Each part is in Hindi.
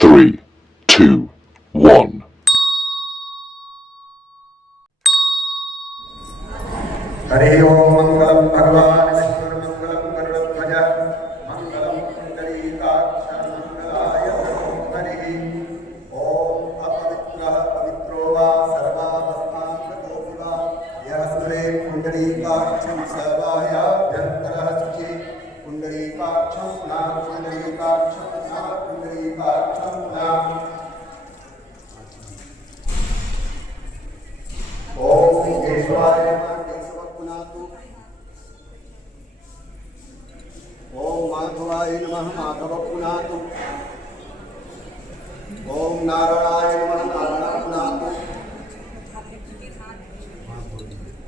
3, 2, 1. हरि ओम मंगलम भगवान विष्णुर्मंगलम गरुड़ध्वज मंगलम पुंडरीकाक्ष मंगलाय हरि ओम अपवित्रः पवित्रो वा सर्वावस्थांगतो वा यः स्मरे पुंडरीकाक्षं सर्वायाभ्यन्तरः शुचि पुंडरीकाक्षं पुनः पुंडरीकाक्षं पुनः पुंडरीकाक्षं पुनः ओम केशवाय ओम माधवाय नमः माधव पुनातु ओम नारायणाय नमः नारायण पुनातु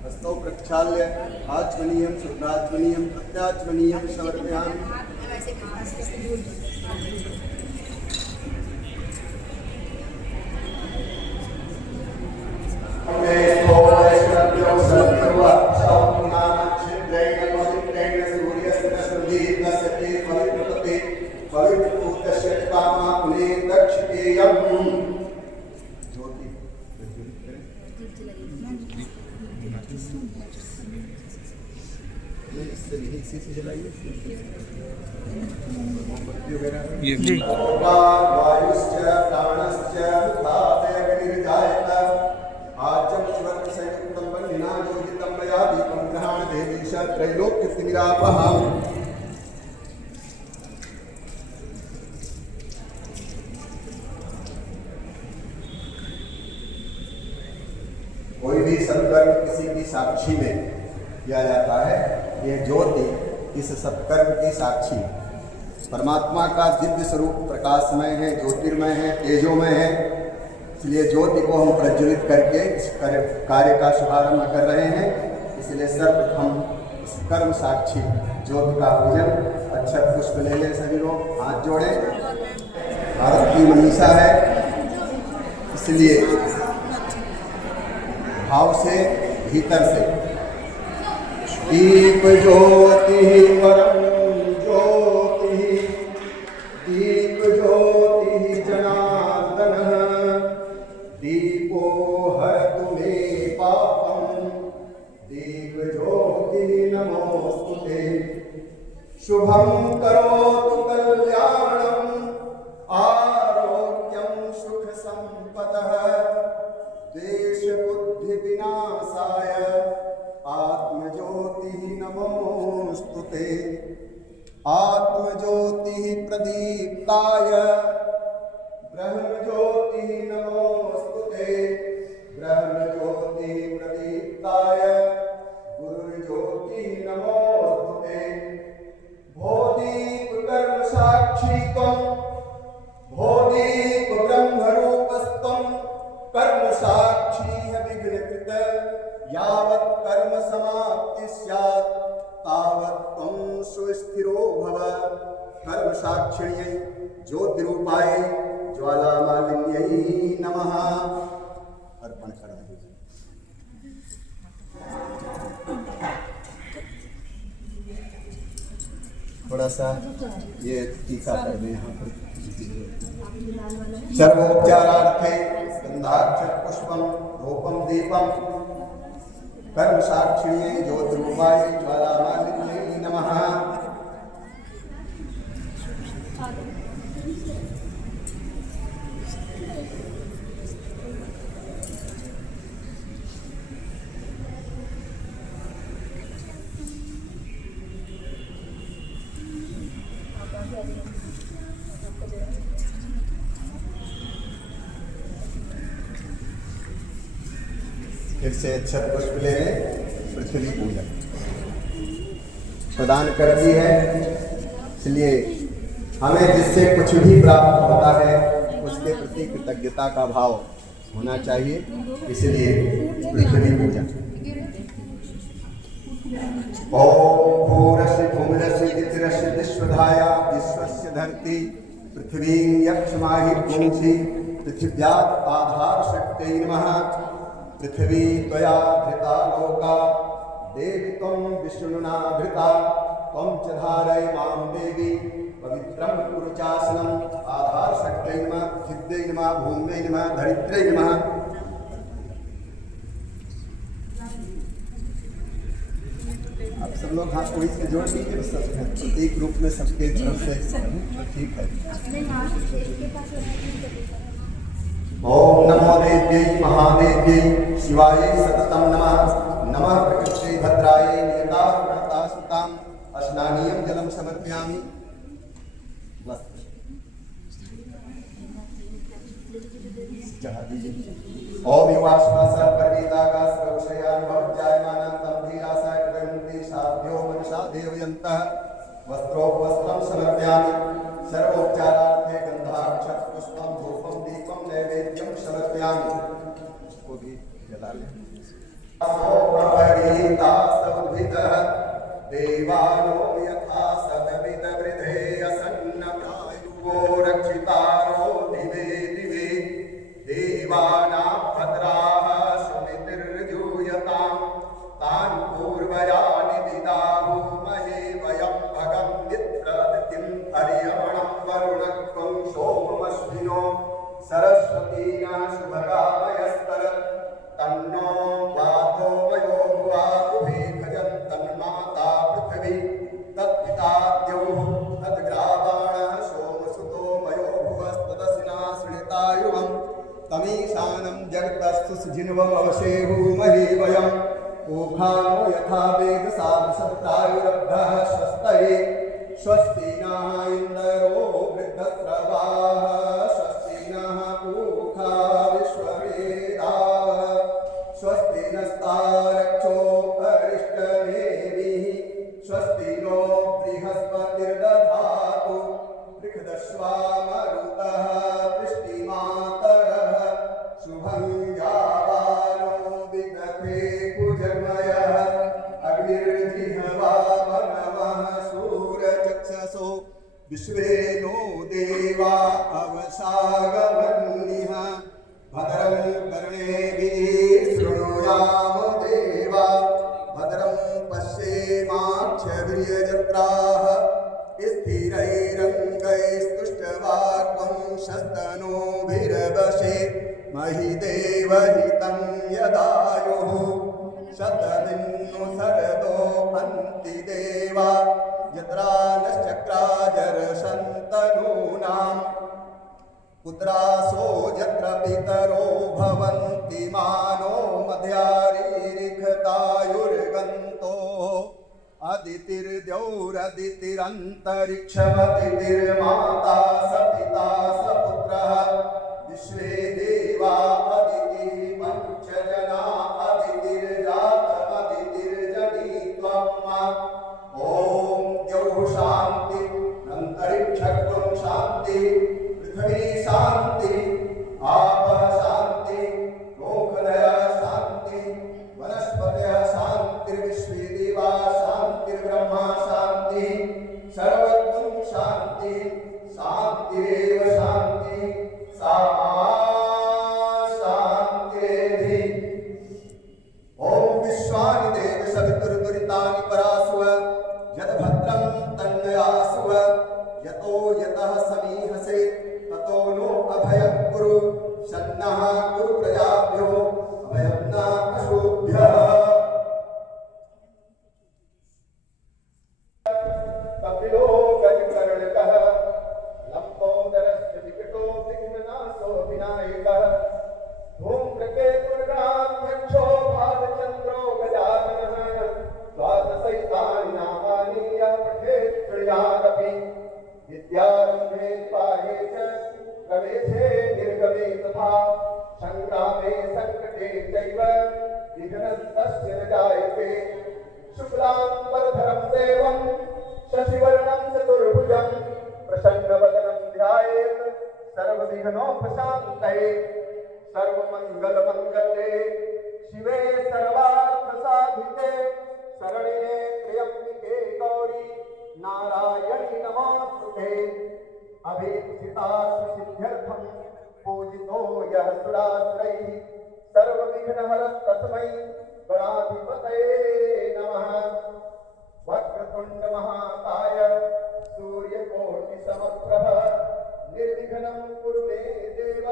हस्तौ प्रक्षाल्य आचमनीयं शुद्धाचमनीयं प्रत्याचमनीयं समर्पयामि जी वायुश्च प्राणश्च धातयग्निर्जायत आजं चिवत् संयुक्तं वह्निना योजितं मया दीपं ग्रहाण देवीश त्रैलोक्यतिमिरापः कोई भी सत्कर्म किसी की साक्षी में किया जाता है। यह ज्योति इस सत्कर्म की साक्षी परमात्मा का दिव्य स्वरूप प्रकाशमय है, ज्योतिर्मय है, तेजोमय है। इसलिए ज्योति को हम प्रज्वलित करके इस कार्य का शुभारंभ कर रहे हैं। इसलिए सर्वप्रथम इस कर्म साक्षी ज्योति का पूजन अक्षत पुष्प ले लें सभी लोग, हाथ जोड़ें। भारत की मनीषा है, इसलिए भाव से भीतर से दीप ज्योति परम ज्योति दीप ज्योति जनार्दन दीपो हरतु मे पापम दीप ज्योति नमोस्तुते शुभं करोतु कल्याणं आरोग्यं सुख संपदः देश बुद्धि विनाशाय आत्मज्योति नमोस्तुते आत्मज्योति प्रदीप्ताय ब्रह्मज्योति नमोस्तुते ब्रह्मज्योति प्रदीप्ताय गुरुज्योति नमोस्तुते भोदीप कर्म साक्षी त्वं भोदीप ब्रह्मरूपस्त्वं कर्म साक्षी विघ्नकृत यावत् कर्म समाप्ति स्यात् तावत् त्वं सुस्थिरो भव कर्म साक्षिण्यै ज्योतिरूपाय ज्वालामालिन्यै नमः। अर्पण कर दीजिए। थोड़ा सा ये टीका कर दें यहाँ पर। सर्वोपचारार्थे गंधाक्षर पुष्पम धूपम दीपम कर्म साक्षिण्यै ज्योतिरूपाय ज्वालामालिन्यै नमः। फिर से अक्षत पुष्प ले लें। पृथ्वी पूजन प्रदान कर दी है, इसलिए हमें जिससे कुछ भी प्राप्त होता है उसके प्रति कृतज्ञता का भाव होना चाहिए। इसलिए पृथ्वी पूजन। ओम भूरसि भूमिरसि इतिरसि विश्वधाया विश्वस्य धरती पृथ्वी यक्षमाहि पुंसि पृथिव्यात् आधार शक्त्यै नमः। पृथ्वी त्वया धृता लोका देवी त्वं विष्णुना धृता त्वं च धारय मां देवी पवित्रं कुरु चासनम् आधार शक्त्यै नमः। सूर्यै नमः, भूम्यै नमः, धरित्र्यै नमः। आप सब लोग हाथ कोई से जोड़ लीजिए, बस एक ग्रुप में सबके तरफ से ठीक है। ओम नमो देव्यै महादेव्यै शिवायै सततं नमः। नमः प्रकृत्यै भद्रायै नियता प्रणता सुतां स्नानीयं जलं समर्पयामि। बस चढ़ा दीजिए। ओम युवाश्वासः परवीतागा सर्वशयानुभवज्जायमानं तं धीरासा कृतन्ति साभ्यो मनसा देवयन्तः। वस्त्रोपवस्त्रं समर्पयामि। सर्वोपचारार्थे गन्धाक्षत पुष्पं धूपं दीपं नैवेद्यं समर्पयामि। इसको भी जला लें। अपहरीतास्तवद्भिदः देवानो यथा सतविदवृधे असन्नप्रायुवो रक्षितारो दिवे दिवे देवानां भद्राः सुनितिर्यूयतां तान् पूर्वयानि विदाहुमहे वयं भगं मित्रदितिं हरियमणं वरुणत्वं सोममश्विनो सरस्वतीना शुभगामयस्तर तन्नो वातो वयो भुवा उभे भजन्तन्माता पृथिवी तत्पिता द्यौः तद्ग्रावाणः सोमसुतो वयो भुवस्तदसिना श्रितायुवं तमीशानं जगतस्तु सुजिन्वमवशेहुमहे वयम् ओखानो यथा वेदसाधुसत्रायुरब्धः स्वस्तये स्वस्ति नः इन्दरो वृद्धस्रवाः स्वस्ति नः पूषा विश्ववेदाः स्वस्ति नस्तारक्षो अरिष्टनेमिः स्वस्ति नो बृहस्पतिर्दधातु बृहदश्वामरुतः वृष्टिमातरः शुभं यावानो विदधे कुजमयः अग्निर्जिह्वा नमः सूरचक्षसो विश्वे नो देवा अवसागमन्निः भद्रं कर्णेभिः शृणुयाम देवा भद्रं पश्येमाक्षभिर्यजत्राः स्थिरैरङ्गैस्तुष्टवाक्वं शस्तनूभिर्वशे महिदेवहितं यदायुः शतमिन्नु शरदो हन्ति देवा यत्रा नश्चक्राजरशन्तनूनां पुत्रासो यत्र पितरो भवन्ति मानो मध्यारीरिखतायुर्गन्तो अदितिर्द्यौरदितिरन्तरिक्षमदितिर्माता सपिता सपुत्रः विश्वे देवा अदितिः पञ्चजना अदितिर्जातमदितिर्जनित्वम् ॐ द्यौः शान्ति अन्तरिक्षत्वं शान्ति पृथिवी शान्ति आपः शान्ति लोकदयः शान्ति वनस्पतयः शान्तिर्विश्वे देवा शान्तिर्ब्रह्मा शान्ति सर्वत्वं शान्ति शान्तिरेव शान्ति सा शान्तिरेधि। ॐ विश्वानि देव सवितुर्दुरितानि परासुव यद्भद्रं तन्मयासुव यतो यतः समीहसे ततो नो अभयं कुरु शन्नः कुरु प्रजाभ्यो अभयं न पशुभ्यः। कपिलो गजकर्णकः लम्बोदरस्य विकटो विघ्ननाशो विनायकः धूम्रकेतुर्गणाध्यक्षो भालचन्द्रो गजाननः द्वादशैतानि नामानि यः पठेत् शृणुयादपि विद्यारम्भे पाये च प्रवेशे निर्गमे तथा संग्रामे संकटे चैव विघ्नस्तस्य न जायते। शुक्लाम्बरधरं देवं शशिवर्णं चतुर्भुजं प्रसन्नवदनं ध्यायेत् सर्वविघ्नोपशान्तये। सर्वमङ्गलमङ्गले शिवे सर्वार्थसाधिके शरण्ये त्र्यम्बिके गौरी नारायणी नमोस्तुते। अभीप्सितार्थसिद्ध्यर्थं पूजितो यः सुरासुरैः सर्वविघ्नहरस्तस्मै गणाधिपतये नमः। वक्रतुण्डमहाकाय सूर्यकोटिसमप्रभ निर्विघ्नं कुरु मे देव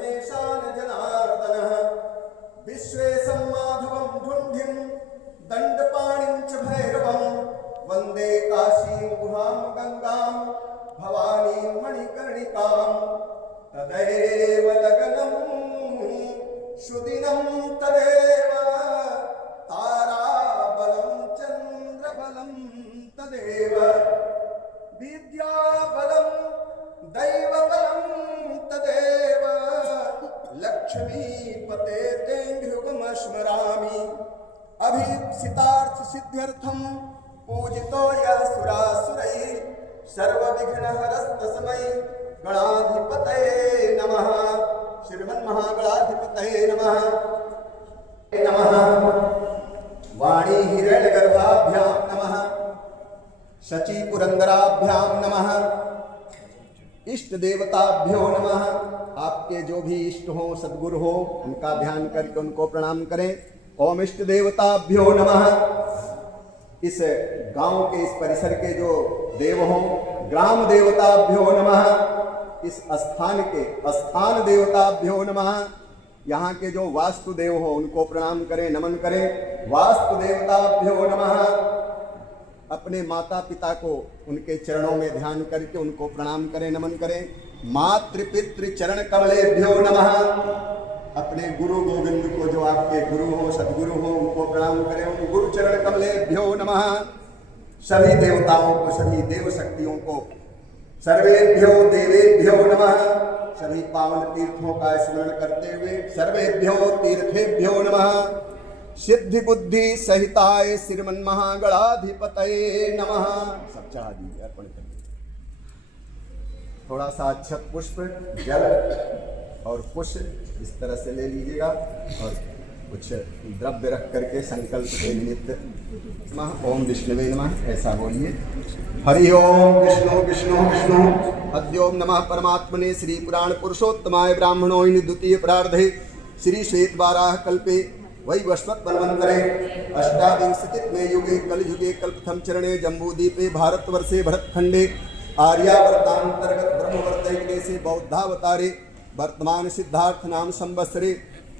महेशान जनार्दनः विश्वेशं माधवं ढुण्ढिं दण्डपाणिं च भैरवं वन्दे काशीं गुहां गङ्गां भवानीं मणिकर्णिकां तदैव लगनं सुदिनं तदेव ताराबलं चन्द्रबलं तदेव विद्याबलं दैवबलं तदेव लक्ष्मीपते ते गृहमस्मरामि अभीप्सितार्थसिद्ध्यर्थं पूजितो यः सुरासुरैः सर्वविघ्नहरस्तस्मै गणाधिपतये नमः। श्रीमन्महागणाधिपतये नमः। नमः वाणी हिरण्यगर्भाभ्यां नमः। शची पुरंदराभ्यां नमः। इष्ट देवताभ्यो नमः। आपके जो भी इष्ट हो सद्गुरु हो उनका ध्यान करके उनको प्रणाम करें। ओम इष्ट देवताभ्यो नमः। इस गांव के इस परिसर के जो देव हो ग्राम देवताभ्यो नमः। इस स्थान के स्थान देवताभ्यो नमः। यहाँ के जो वास्तु देव हो उनको प्रणाम करें नमन करें। वास्तु देवताभ्यो नमः। अपने माता पिता को उनके चरणों में ध्यान करके उनको प्रणाम करें नमन करें। मातृपितृ चरण कमलेभ्यो नमः। अपने गुरु गोविंद को जो आपके गुरु हो सदगुरु हो उनको प्रणाम करें। उन गुरु चरण कमलेभ्यो नमः। सभी देवताओं को सभी देव शक्तियों को सर्वेभ्यो देवेभ्यो नमः। सभी पावन तीर्थों का स्मरण करते हुए सर्वेभ्यो तीर्थेभ्यो नमः। सिद्धि बुद्धि सहिताय श्रीमन्महागणाधिपतये नमः। सब चढ़ा दीजिए अर्पण कर दीजिए। थोड़ा सा अक्षत पुष्प जल और पुष्प इस तरह से ले लीजिएगा और कुछ द्रव्य रख करके संकल्प के निमित्त ओम विष्णुवे नमः ऐसा बोलिए। हरि ओम विष्णु विष्णु विष्णु अद्योम नमः परमात्मने श्री पुराण पुरुषोत्तमाय ब्राह्मणों द्वितीय प्रार्धे श्री श्वेत बाराह कल्पे वैवस्वत वन्वन्तरे अष्टाविंशतितमे युगे कलयुगे कल्पथम चरणे जम्बूद्वीपे भारतवर्षे भरतखंडे आर्यावर्तांतर्गत ब्रह्मवर्तैक देशे बौद्धावतारे वर्तमान सिद्धार्थ नाम संवत्सरे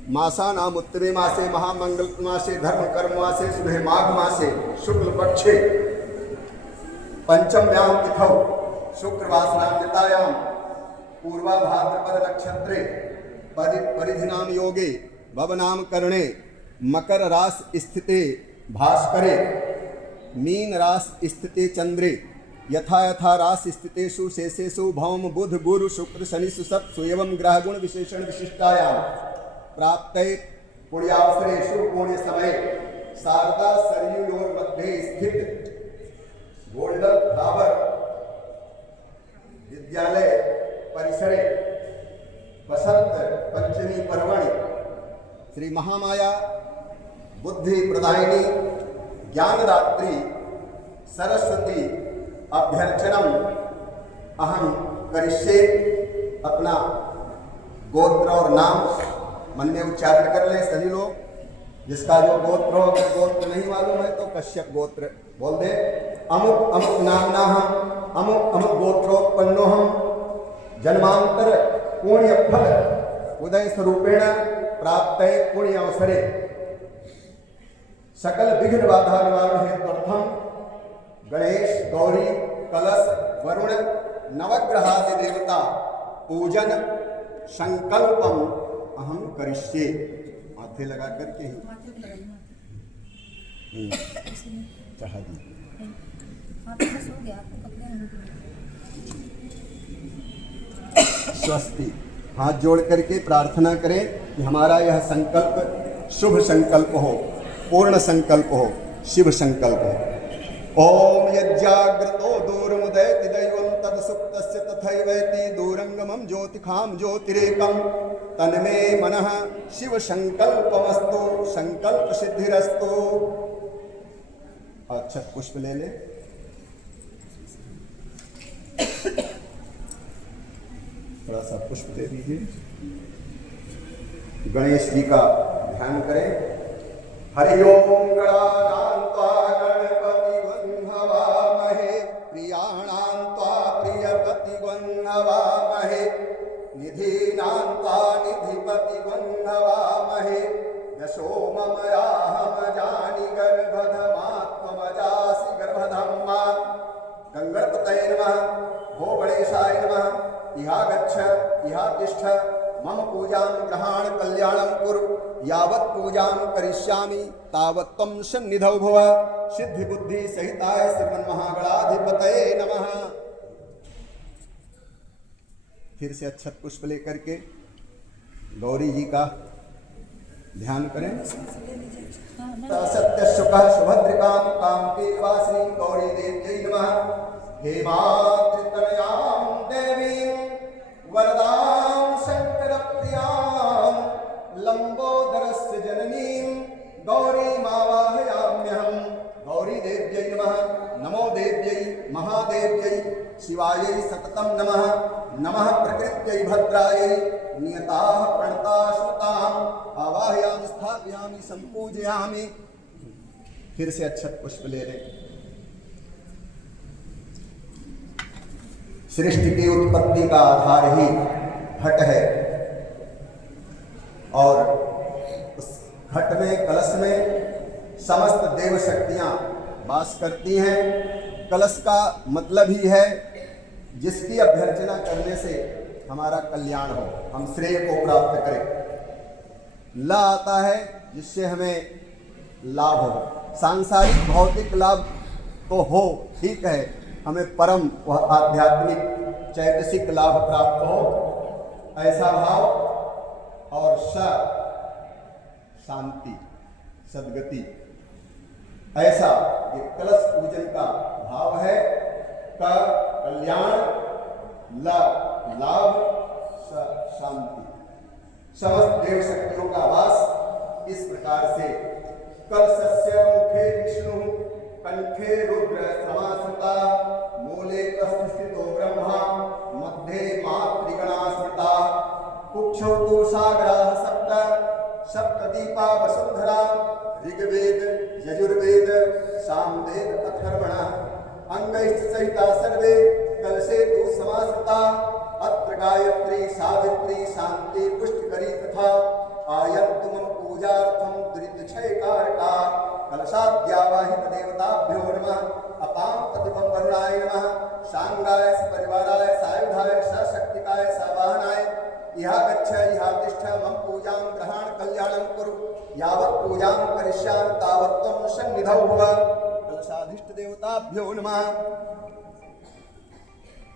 मासा नाम उत्तरे मासे महामंगल मासे धर्म कर्म मासे शुभे माघ मासे शुक्ल पक्षे पंचम्यां तिथौ शुक्रवासरान्वितायां पूर्वा भाद्रपद नक्षत्रे परिधिनाम योगे भवनाम करणे मकर रास स्थिते भास्करे मीन रास स्थिते चंद्रे यथा यथा रास स्थितेषु शेषेषु भौम बुध गुरु शुक्र शनिषु सत्सु एवं ग्रह गुण विशेषण विशिष्टायां प्राप्ते पुण्यावसरेषु पुण्य समय शारदा सरयूयोर मध्ये स्थित गोल्डन टावर विद्यालय परिसरे वसंत पंचमी पर्वणि श्री महामाया बुद्धि प्रदायिनी ज्ञानदात्री सरस्वती अभ्यर्चनम अहम करिष्ये। अपना गोत्र और नाम मन में उच्चारण कर ले सभी लोग। जिसका जो गोत्र हो अगर गोत्र नहीं मालूम है तो कश्यप गोत्र बोल दे। अमुक अमुक नामना हम अमुक अमुक गोत्रोत्पन्नो हम जन्मांतर पुण्य फल उदय स्वरूपेण प्राप्त पुण्य अवसरे सकल विघ्न बाधा निवारण हेतुर्थम गणेश गौरी कलश वरुण नवग्रहादि देवता पूजन संकल्पम अहम करिष्ये। माथे लगा करके ही चढ़ा दी। स्वस्ति हाथ जोड़ करके प्रार्थना करें कि हमारा यह संकल्प शुभ संकल्प हो, पूर्ण संकल्प हो, शिव संकल्प हो। ओम यज्जाग्रतो दूरमुदयति दैवं तत्सुप्तस्य तथैवैति दूरंगमं ज्योतिखां ज्योतिरेकं तन्मे मनः शिव संकल्पमस्तु संकल्प सिद्धिरस्तु। अक्षत पुष्प ले ले। थोड़ा सा पुष्प दे दीजिए। गणेश जी का ध्यान करें। हरि ओम गणानां त्वा गणपतिं हवामहे प्रियाणां त्वा प्रियपतिं हवामहे निधीनां त्वा श्रीमति गंधवामहे यशो ममयाहम जानि गर्भधमात्मजासि गर्भधम्मा गंगणपतये नमः भो गणेशाय नमः इहा गच्छ इहा तिष्ठ मम पूजां ग्रहाण कल्याणं कुरु यावत् पूजां करिष्यामि तावत् त्वं सन्निधौ भव सिद्धि बुद्धि सहिताय श्रीमन्महागणाधिपतये नमः। फिर से अक्षत पुष्प लेकर के गौरी जी का ध्यान करें। सत्य शुभ सुभद्रिकां कांपीवासिनी गौरी देव्यै नमः हेमात्रितनयां देवीं वरदां शंकरप्रियां लंबोदरस्य जननीं गौरीमावाहयाम्यहं। गौरी देव्यै नमः नमो देव्यै महादेव्यै शिवायै सततं नमः नमः प्रकृत्यै भद्रायै नियताः प्रणताः श्रुताम् आवाहयामि स्थापयामि संपूजयामि। फिर से अक्षत पुष्प ले लें। सृष्टि की उत्पत्ति का आधार ही घट है और उस घट में कलश में समस्त देव शक्तियां वास करती हैं। कलश का मतलब ही है जिसकी अभ्यर्चना करने से हमारा कल्याण हो, हम श्रेय को प्राप्त करें। ला आता है जिससे हमें लाभ हो, सांसारिक भौतिक लाभ तो हो ठीक है, हमें परम वह आध्यात्मिक चैतसिक लाभ प्राप्त हो, ऐसा भाव। और शांति सद्गति, ऐसा ये कलश पूजन का भाव है। का कल्याण लाभ शांति, समस्त देव शक्तियों का वास इस प्रकार से। कलशस्य मुखे विष्णु कंठे रुद्र समाश्रिता मूले कस्य स्थितो ब्रह्मा मध्ये मातृगणा स्मृता कुक्षौ तु सागराः सप्त सप्तदीपा वसुंधरा ऋग्वेद यजुर्वेद सामवेद अथर्वणः अंगैश्च सहिता सर्वे कलशे तु समाश्रिता अत्र गायत्री सावित्री शांति पुष्टिकरी तथा आयन्तु मम पूजार्थं दुरितक्षयकारका कलशाद्यावाहित देवताभ्यो नमः अपां प्रतिभं वरुणाय नमः सांगाय सपरिवाराय सायुधाय सशक्तिकाय सावाहनाय इहा गच्छ इहा तिष्ठ मम पूजां ग्रहाण कल्याणं कुरु यावत् पूजां करिष्यामि तावत् त्वं सन्निधौ भव कलशाधिष्ठ देवताभ्यो नमः।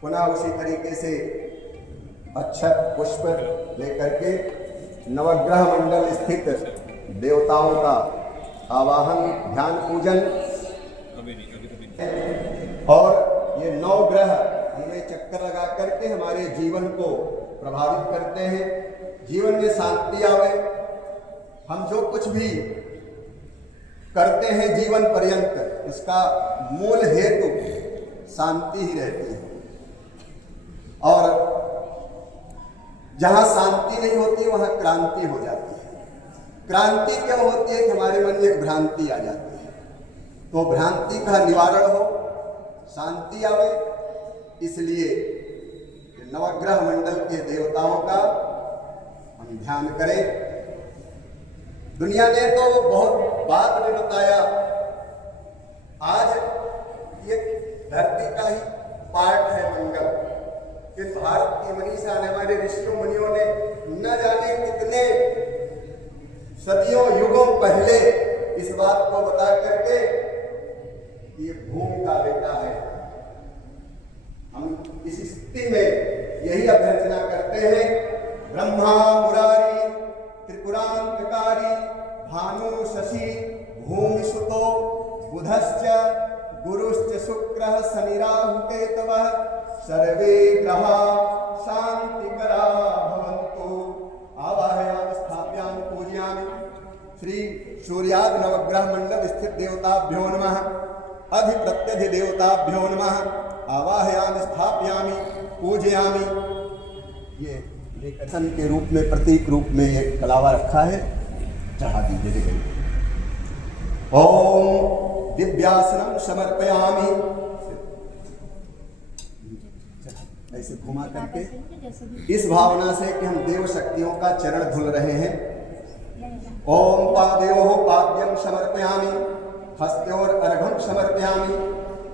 पुनः उसी तरीके से अक्षत पुष्प लेकर के नवग्रह मंडल स्थित देवताओं का आवाहन ध्यान पूजन। और ये 9 ग्रह हमें चक्कर लगा करके हमारे जीवन को प्रभावित करते हैं, जीवन में शांति आवे। हम जो कुछ भी करते हैं जीवन पर्यंत उसका मूल हेतु शांति ही रहती है। और जहां शांति नहीं होती वहां क्रांति हो जाती है। क्रांति क्यों होती है कि हमारे मन में एक भ्रांति आ जाती है, तो भ्रांति का निवारण हो, शांति आवे। इसलिए नवग्रह मंडल के देवताओं का हम ध्यान करें। दुनिया ने तो बहुत बाद में बताया, आज ये धरती का ही पार्ट है मंगल। कि भारत की मनीषा ने, हमारे ऋषियों मुनियों ने न जाने कितने सदियों युगों पहले इस बात को बता करके ये भूमि का बेटा है। हम इस स्थिति में यही अभ्यर्थना करते हैं, ब्रह्मा मुरारी त्रिपुरांतकारी भानु शशि भूमि सुतो बुधश्च गुरुश्च शुक्रः शनिराहु केतवः सर्वे ग्रहा शांतिकरा भवन्तु। आवाहयामि स्थापयामि पूजयामि। श्री सूर्यादि नवग्रह मंडल स्थित देवताभ्यो नमः अधिप्रत्यधि देवताभ्यो नमः आवाहयामि स्थापयामि पूजयामि। ये लेखन के रूप में प्रतीक रूप में एक कलावा रखा है, चढ़ा दीजिए। ओम दिव्यासनम समर्पयामि। ऐसे घुमा करके इस भावना से कि हम देव शक्तियों का चरण धुल रहे हैं। ओम पादयोः पाद्यं समर्पयामि, हस्तयोर अर्घ्यं समर्पयामि,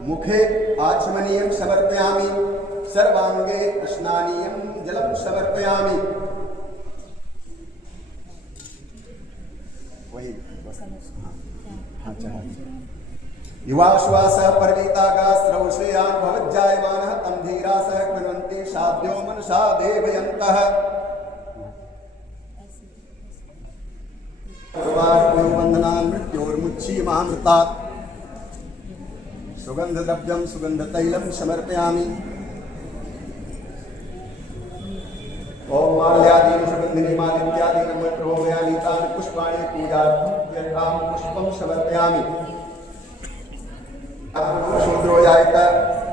मुखे आचमनीयं समर्पयामि, सर्वांगे स्नानीयं जलं समर्पयामि। वही युवाश्वासः परवीतागा स्रवश्रेयान् भवज्जायमानः तं धीरासः कृण्वन्ति साध्यो मनसा देवयन्तः। वन्दनान् मृत्योर्मुच्यमामृतात् सुगन्धद्रव्यं सुगन्धतैलं समर्पयामि। ओम माल्यादीन सुगंधिनी मालित्यादीन प्रभोमयामि तानि पुष्पाणि पूजार्थं यथां पुष्पं समर्पयामि। शूद्रो जायत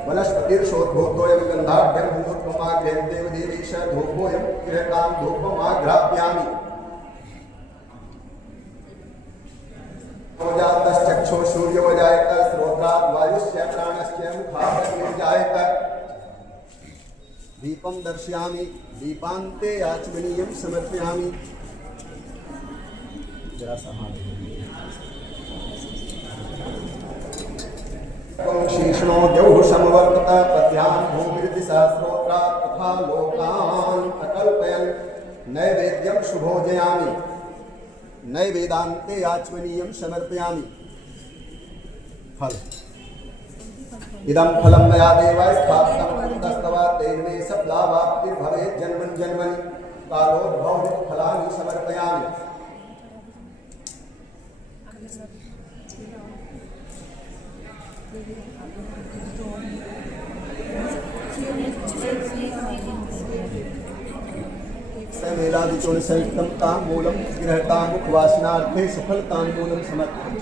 वनस्पतिर्षोद्भूतोऽयं गन्धाढ्यं धूपमाग्रहं देवदेवीश धूपोऽयं गृहतां धूपमाघ्रापयामि। जातश्चक्षुः सूर्यो जायत श्रोत्रात् वायुश्च प्राणश्च मुखात् जायत। दीपं दर्शयामि, दीपान्ते आचमनीयं समर्पयामि। जरा शीर्षणो द्यौः समवर्तत पद्यां भूमिर्दिशास्त्रोत्रात् तथा लोकान् अकल्पयन् नैवेद्यं शुभोजयामि। नैवेदान्ते आचमनीयं समर्पयामि। फल इदं फलं मया देव स्थापितं तस्तव तेन मे सफलावाप्तिर्भवेत् जन्मनि जन्मनि कालोद्भवं फलानि समर्पयामि। समेलादिचूर्ण संयुक्तं ताम्बूलं गृहतां मुखवासनार्थे सफलताम्बूलं समर्पयामि।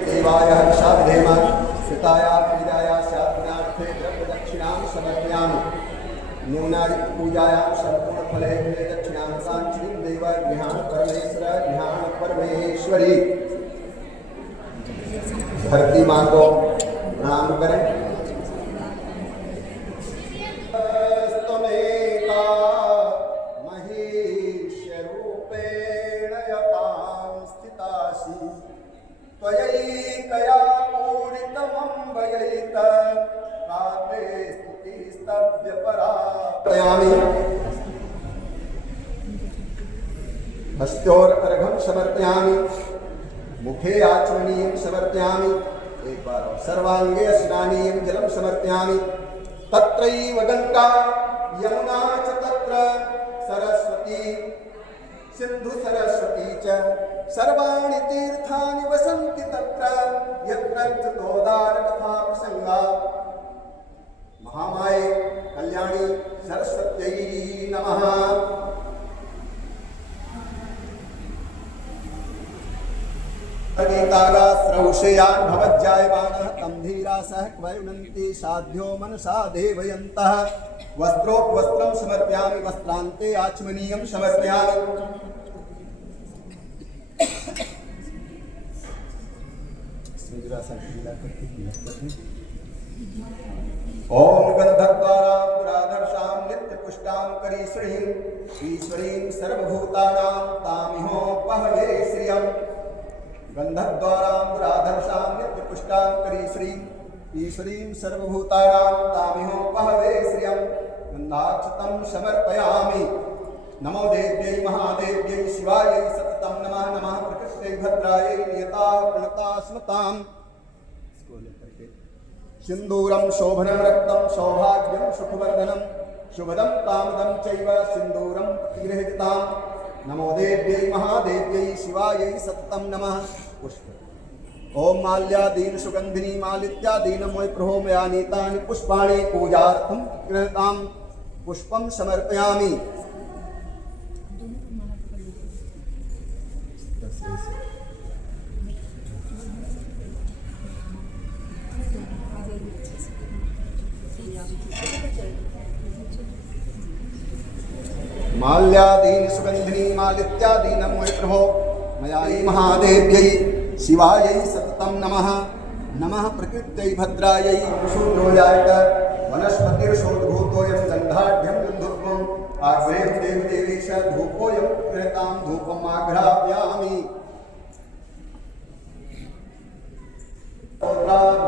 देवाय हर्षाभिधेम श्रुताया पूजाया स्यात्मनार्थे द्रव्यदक्षिणां समर्पयामि। न्यूनादि पूजायां सम्पूर्णफले दक्षिणां काञ्चीं देव गृहाण परमेश्वर गृहाण परमेश्वरी। धरती माँ को प्रणाम करें। त्वयैकया पूरितमम्बयैत काते स्तुतिस्तव्यपरापयामि। हस्तयोरर्घ्यं समर्पयामि, मुखे आचमनीयं समर्पयामि। एक बार और सर्वांगे स्नानीयं जलं समर्पयामि। तत्रैव गंगा यमुना च तत्र सरस्वती सिंधु सरस्वती च सर्वाणि तीर्थानि वसन्ति तत्र यत्र चतोदार कथा प्रसंगा। महामाये कल्याणी सरस्वत्यै नमः। गीतागा स्रौषयान् भवज्जायमानः तं धीरासः क्वयुनन्ति साध्यो मनसा देवयन्तः। वस्त्रोपवस्त्रं समर्पयामि, वस्त्रान्ते आचमनीयं समर्पयामि। ओम गंधद्वारा पुराधर्षां नित्यपुष्टां करीश्वरीं ईश्वरीं सर्वभूतानां तामिहोपहवे श्रियं। गंधद्वारा पुराधर्षां नित्यपुष्टां करीश्वरीं ईश्वरीं सर्वभूतानां तामिहोपहवे श्रियं। गन्धाक्षतं समर्पयामि। नमो देव्यै महादेव्यै शिवायै सततं नमः। नमः प्रकृत्यै भद्रायै नियता प्रणता स्मताम्। सिंदूरं शोभनं रक्तं सौभाग्यं सुखवर्धनं शुभदं कामदं चैव सिंदूरं प्रतिगृह्यताम्। नमो देव्यै महादेव्यै शिवायै सततं नमः। पुष्प ओम माल्यादीन सुगंधिनी मालित्यादीन मोय प्रहोमयानीतानि पुष्पाणि पूजार्थं गृह्यतां। पुष्पं समर्पयामि। माल्यादीन सुगंधिनी मालित्यादीन मोय प्रभो मयाई महादेव्यै शिवायै सततं नमः। नमः प्रकृत्यै भद्रायै शूद्रोजाय वनस्पतिर्षोद्भूतोऽयं गन्धाढ्यं गन्धुत्वम् आग्नेयं देवदेवेश धूपोऽयं गृहतां धूपम् आघ्रापयामि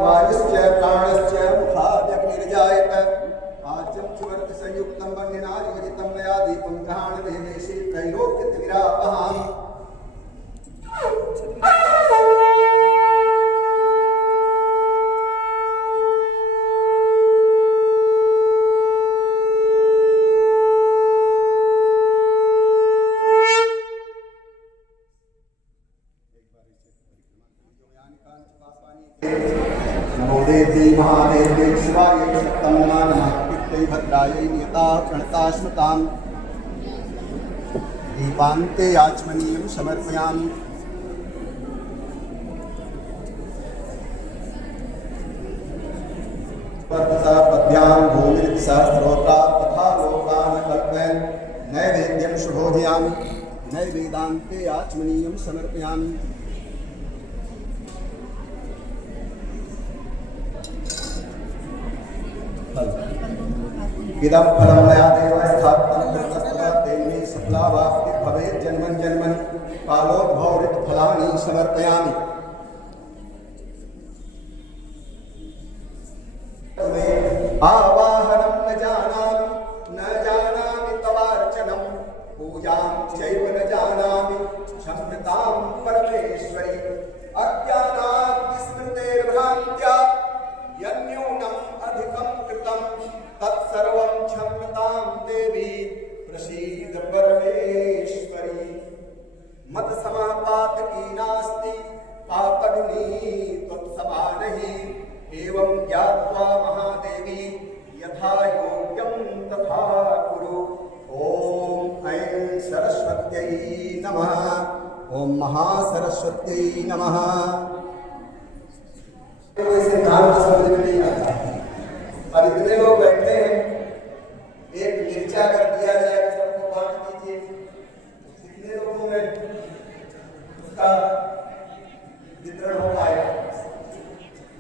वायुश्च प्राणश्च मुखाद्यग्निर्जायत आज्यं सुवर्त संयुक्तं वह्निना योजितं मया दीपं घ्राणदेवेशे त्रैलोक्यतिमिरापहाम् नमो देवी महादेव्यै शिवायै सप्तं नमः कृत्यै भद्रायै नियता प्रणता स्मृतां दीपान्ते आचमनीयं समर्पयामि पद्भ्यां भूमिरित्सहस्रोत्रा तथा लोकान् कल्पयन् नैवेद्यं शुभोदयामि नैवेदान्ते आचमनीयं समर्पयामि इदं फलं मया देव स्थापितं ततस्ततः तेन सफला वाप्तिः भवेत् जन्मन् जन्मनि कालोद्भवरितफलानि समर्पयामि आवाहनं न जानामि तवार्चनं पूजां चैव न जानामि क्षम्यतां परमेश्वरि अज्ञानात् विस्मृतेर्भ्रान्त्या यन्यूनम् अधिकं कृतं तत्सर्वं क्षम्यतां देवी प्रसीद परमेश्वरी मत समः पातकी नास्ति पापग्नि त्वत्समानहि एवं ज्ञात्वा महादेवी यथा योग्यं तथा कुरु ॐ ऐं सरस्वत्यै नमः ॐ महासरस्वत्यै नमः। सिद्धांत समझ में नहीं आता। अब इतने लोग बैठते हैं, एक मिर्चा कर दिया जाए सबको बांट दीजिए, कितने लोगों में उसका वितरण हो पाएगा।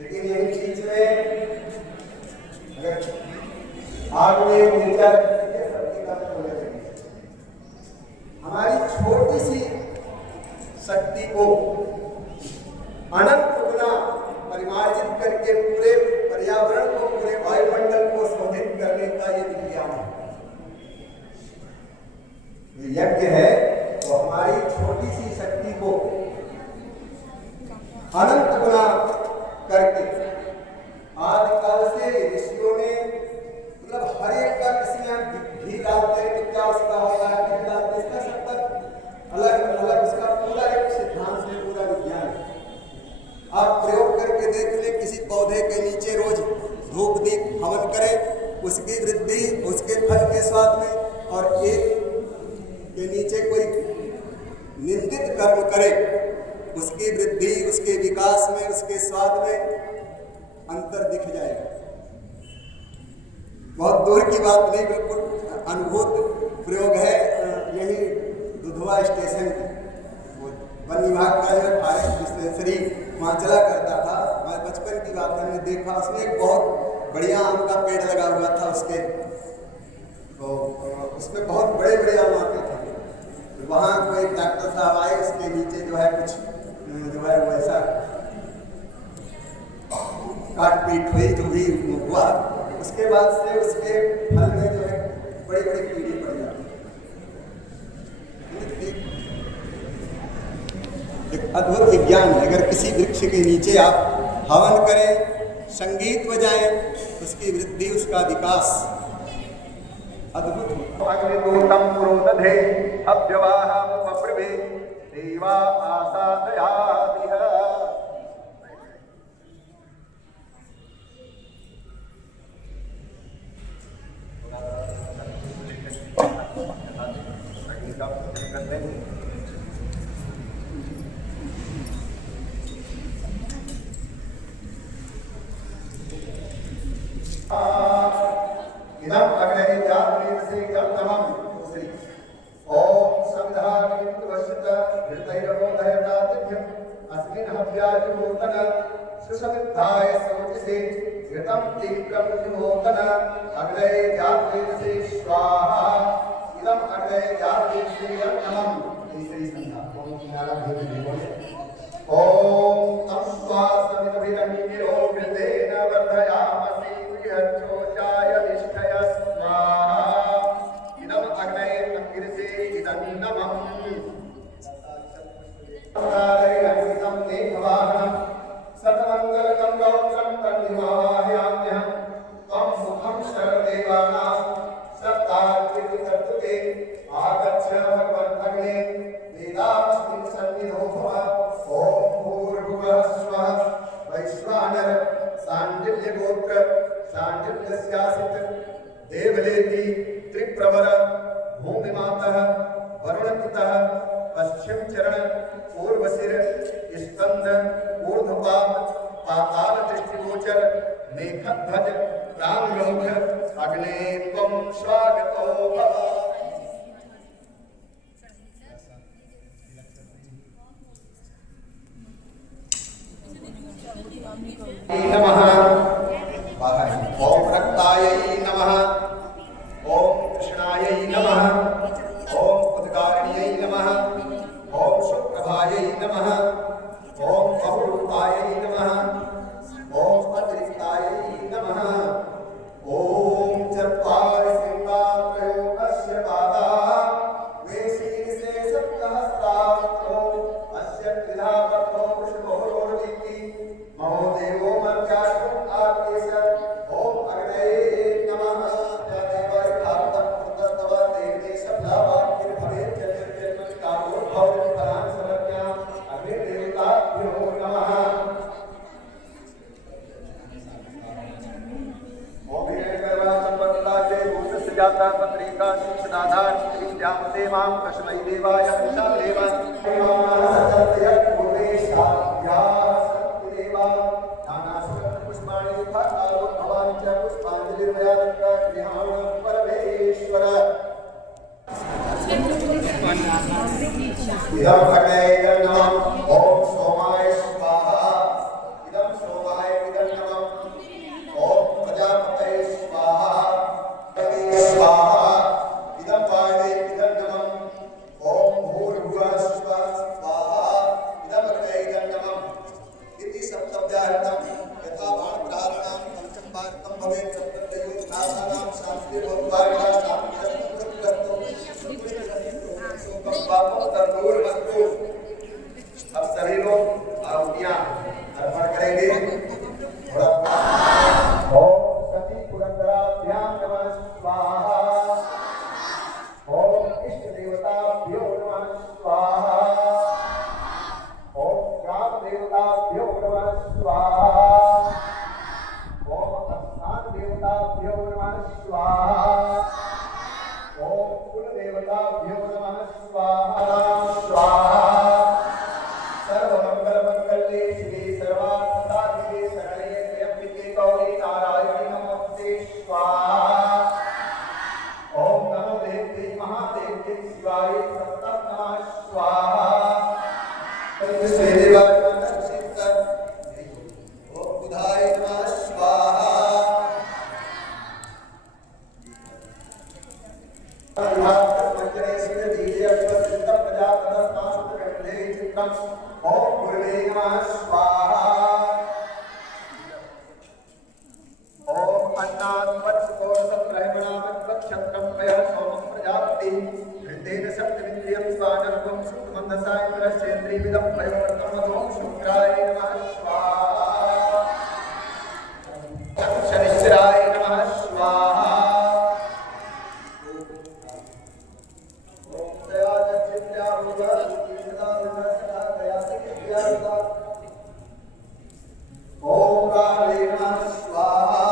लेकिन यही बीच में अगर आग में एक मिर्चा रख दीजिए सबकी काम हो जाएगी। हमारी छोटी सी शक्ति को अनंत गुना परिमार्जित करके पूरे पर्यावरण को पूरे वायुमंडल को शोधित करने का ये विज्ञान है। ये यज्ञ है तो हमारी छोटी सी शक्ति को अनंत गुना करके आदिकाल से ऋषियों ने मतलब हर एक का किसी में घी डालते हैं तो क्या उसका होता है, घी डालते इसका सब पर अलग अलग उसका पूरा एक सिद्धांत है, पूरा विज्ञान है। आप प्रयोग करके देख लें, किसी पौधे के नीचे रोज धूप दीप हवन करें, उसकी वृद्धि उसके फल के स्वाद में, और एक के नीचे कोई निंदित कर्म करे उसकी वृद्धि उसके विकास में उसके स्वाद में अंतर दिख जाएगा। बहुत दूर की बात नहीं, बिल्कुल अनुभूत प्रयोग है। यही दुधवा स्टेशन की वन विभाग का जो फॉरेस्ट डिस्पेंसरी वहाँ चला करता था, मैं बचपन की बात हमने देखा, उसमें एक बहुत बढ़िया आम का पेड़ लगा हुआ था उसके, तो उसमें बहुत बड़े बड़े आम आते थे। तो वहाँ कोई डॉक्टर साहब आए, उसके नीचे जो है कुछ जो है वैसा काट पीट हुई जो भी हुआ, उसके बाद से उसके फल में जो है बड़ी बड़ी कीड़ी पड़ जाती। एक अद्भुत विज्ञान है। अगर किसी वृक्ष के नीचे आप हवन करें, संगीत बजाएं, उसकी वृद्धि उसका विकास अद्भुत होता है। अग्निदूतं पुरोदधे अव्यवाहमुपब्रवे देवा आसादयादिह। इदं अग्निः जातवेदसे इदं नमः श्री ओम संविधानिं वश्यत हृदयरोधयतादिभ्यम् अस्मिन् हव्याजुहोतन सुसमिताय सौजसे घृतं तीव्रं विमोदन अग्रे जाते स्वाहा इदम् अग्रे जाते अन्नम् तीसरी संख्या ओम किनारा भेद बोले ओम तस्वासमिदभिरन्यो वृद्धेन वर्धयामसि बृहच्छोषाय निष्ठय स्वाहा इदम् अग्रे तङ्गिरसे इदन्नमम् कालैरन्वितं मेघवाहनं सतमङ्गलकं रौद्रं तन्निवाहयाम्यहं त्वं मुखं शरदेवानां सप्तार्थिकर्तुते आगच्छ भगवन्नग्ने वेदास्मिन् सन्निधो भव ॐ भूर्भुवः स्वः वैश्वानर साण्डिल्यगोत्र साण्डिल्यस्यासित देवलेति त्रिप्रवर भूमिमातः वरुणपितः पश्चिम चरण पूर्वशिर स्कंद ऊर्ध्वपाद पाताल दृष्टिगोचर मेघध्वज रामलोक अग्ने त्वं स्वागतो भव नमः ओम रक्तायै नमः ओम कृष्णायै नमः ओम उद्गारिण्यै नमः ओम सुप्रभायै नमः ओम बहुरूपायै नमः ओम अतिरिक्तायै नमः ओम चत्वारि सिंहात्रयोगस्य पादाः वेशीर्षे सप्तहस्रावतो अस्य त्रिधावतो वृषभोरोर्वीति महोदेवो मर्त्याशो आकेश ओम अग्ने नमः देवैर्भारतं कृतस्तव देवे शब्दावाक्यर्भवेत् जन्मकारो भवति फलानि समर्प्याम् अग्ने देवताभ्यो नमः ओम हिरण्यगर्भः संपत्तिदाते भूतस्य जाता पत्रिका शिक्षणाधार श्रीजामते मां कस्मै देवाय विशालेव सत्यय पूर्वेशाभ्या सत्यदेवा नानासकल पुष्पाणि फलालो भवाञ्च पुष्पाञ्जलिर्मयादत्त गृहाण परमेश्वर इदं भगे नमः ओम सोमाय स्वाहा इदं सोमाय इदं नमः ओम प्रजापतये स्वाहा स्वाहा इदं वायवे इदं नमः ओम भूर्भुवः स्वः स्वाहा इदं अग्ने इदं नमः इति सप्तव्याहृतं यथा बाणप्रहाराणां पंचम भारतं भवेत् सप्तयोजनानां शास्त्रीभवद्वारिणा शान्तिरस्तु तंदूरमस्तु। अब सभी लोग आहुतियां अर्पण करेंगे। थोड़ा ओम सती पुरंदराभ्यां नमः स्वाहा ओम इष्ट देवताभ्यो नमः स्वाहा ओम ग्राम देवताभ्यो नमः स्वाहा ओम स्थान देवताभ्यो नमः स्वाहा ओम कुल देवताभ्यो नमः स्वाहा स्वाहा सर्वमंगलमंगल्ये शिवे सर्वार्थसाधिके शरण्ये त्र्यंबके गौरी नारायणी नमोस्तुते स्वाहा ओम नमो देव्यै महादेव्यै शिवाय सप्तम नमः स्वाहा श्रीदेवाय नमः शीतल ओम बुधाय नमः स्वाहा ओम गुरुवे नमः स्वाहा ओम अन्नाद्वत्सकोरसत्रयमणामत्वक्षत्रं पयः सोमं प्रजापति घृतेन सप्तमिन्द्रियं स्वानर्वं शुक्लमन्दसायन्द्रश्चेन्द्रियमिदं पयोवर्तमधों शुक्राय नमः स्वाहा शनिश्चराय नमः स्वाहा ओम दया दक्षिण्या भूगा ओम काले नमः स्वाहा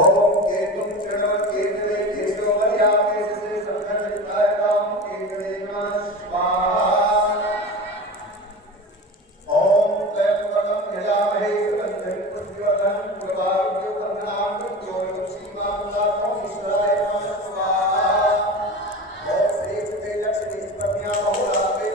ओम केतुं चरणवत्केतवे केशववर्यामे से संघर्षितायतां केतवे नमः स्वाहा ओम त्रयंबकं यजामहे सुगन्धिं पुष्टिवर्धनं पुष्पारोग्यवर्धनां मृत्योर्मुक्षीमां दातं ईश्वराय नमः स्वाहा ओम श्री लक्ष्मी प्रज्ञा बहुलाभे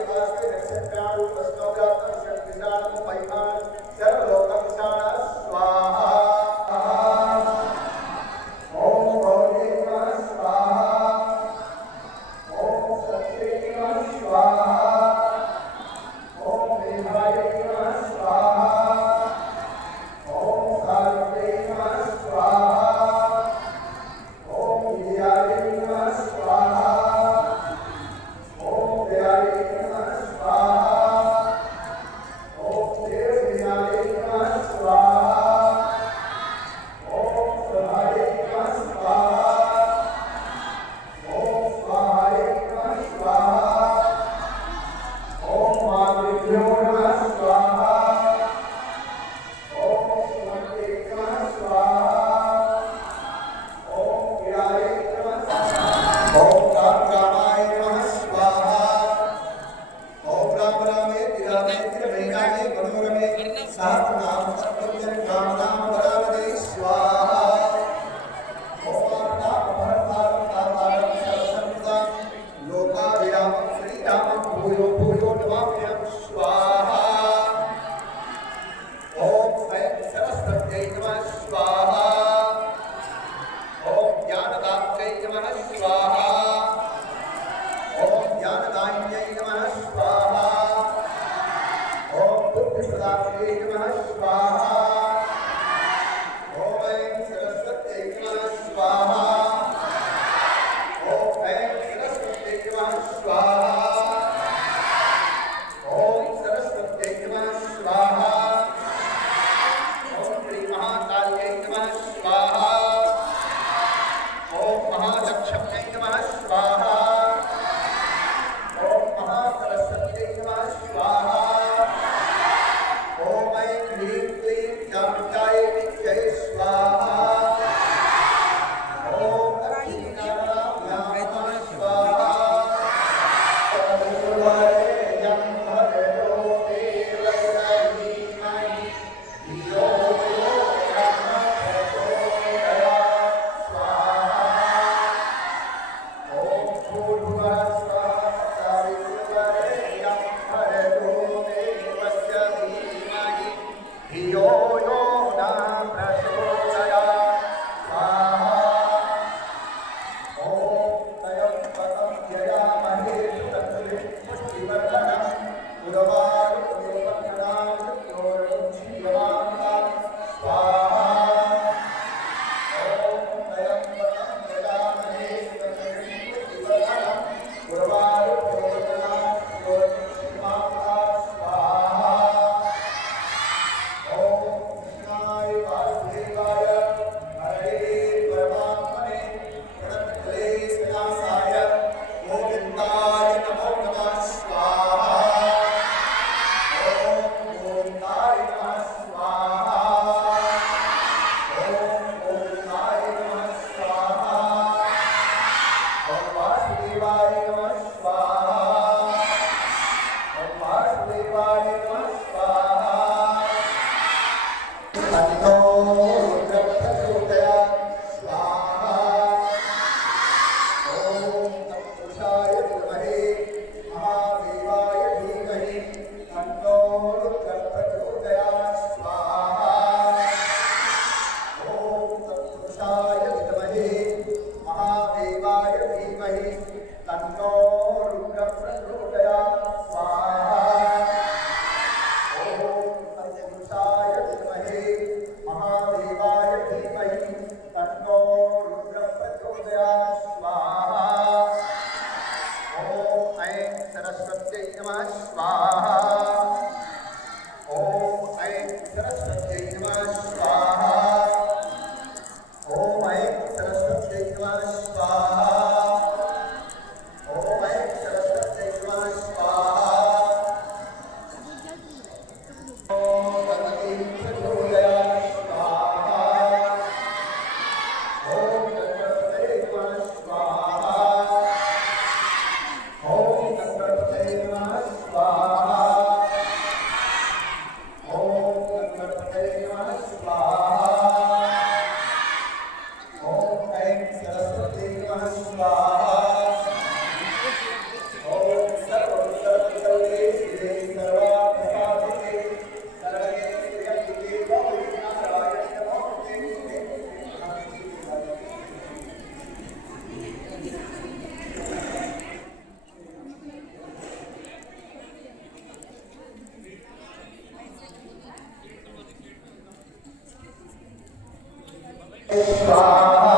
स्वाहा।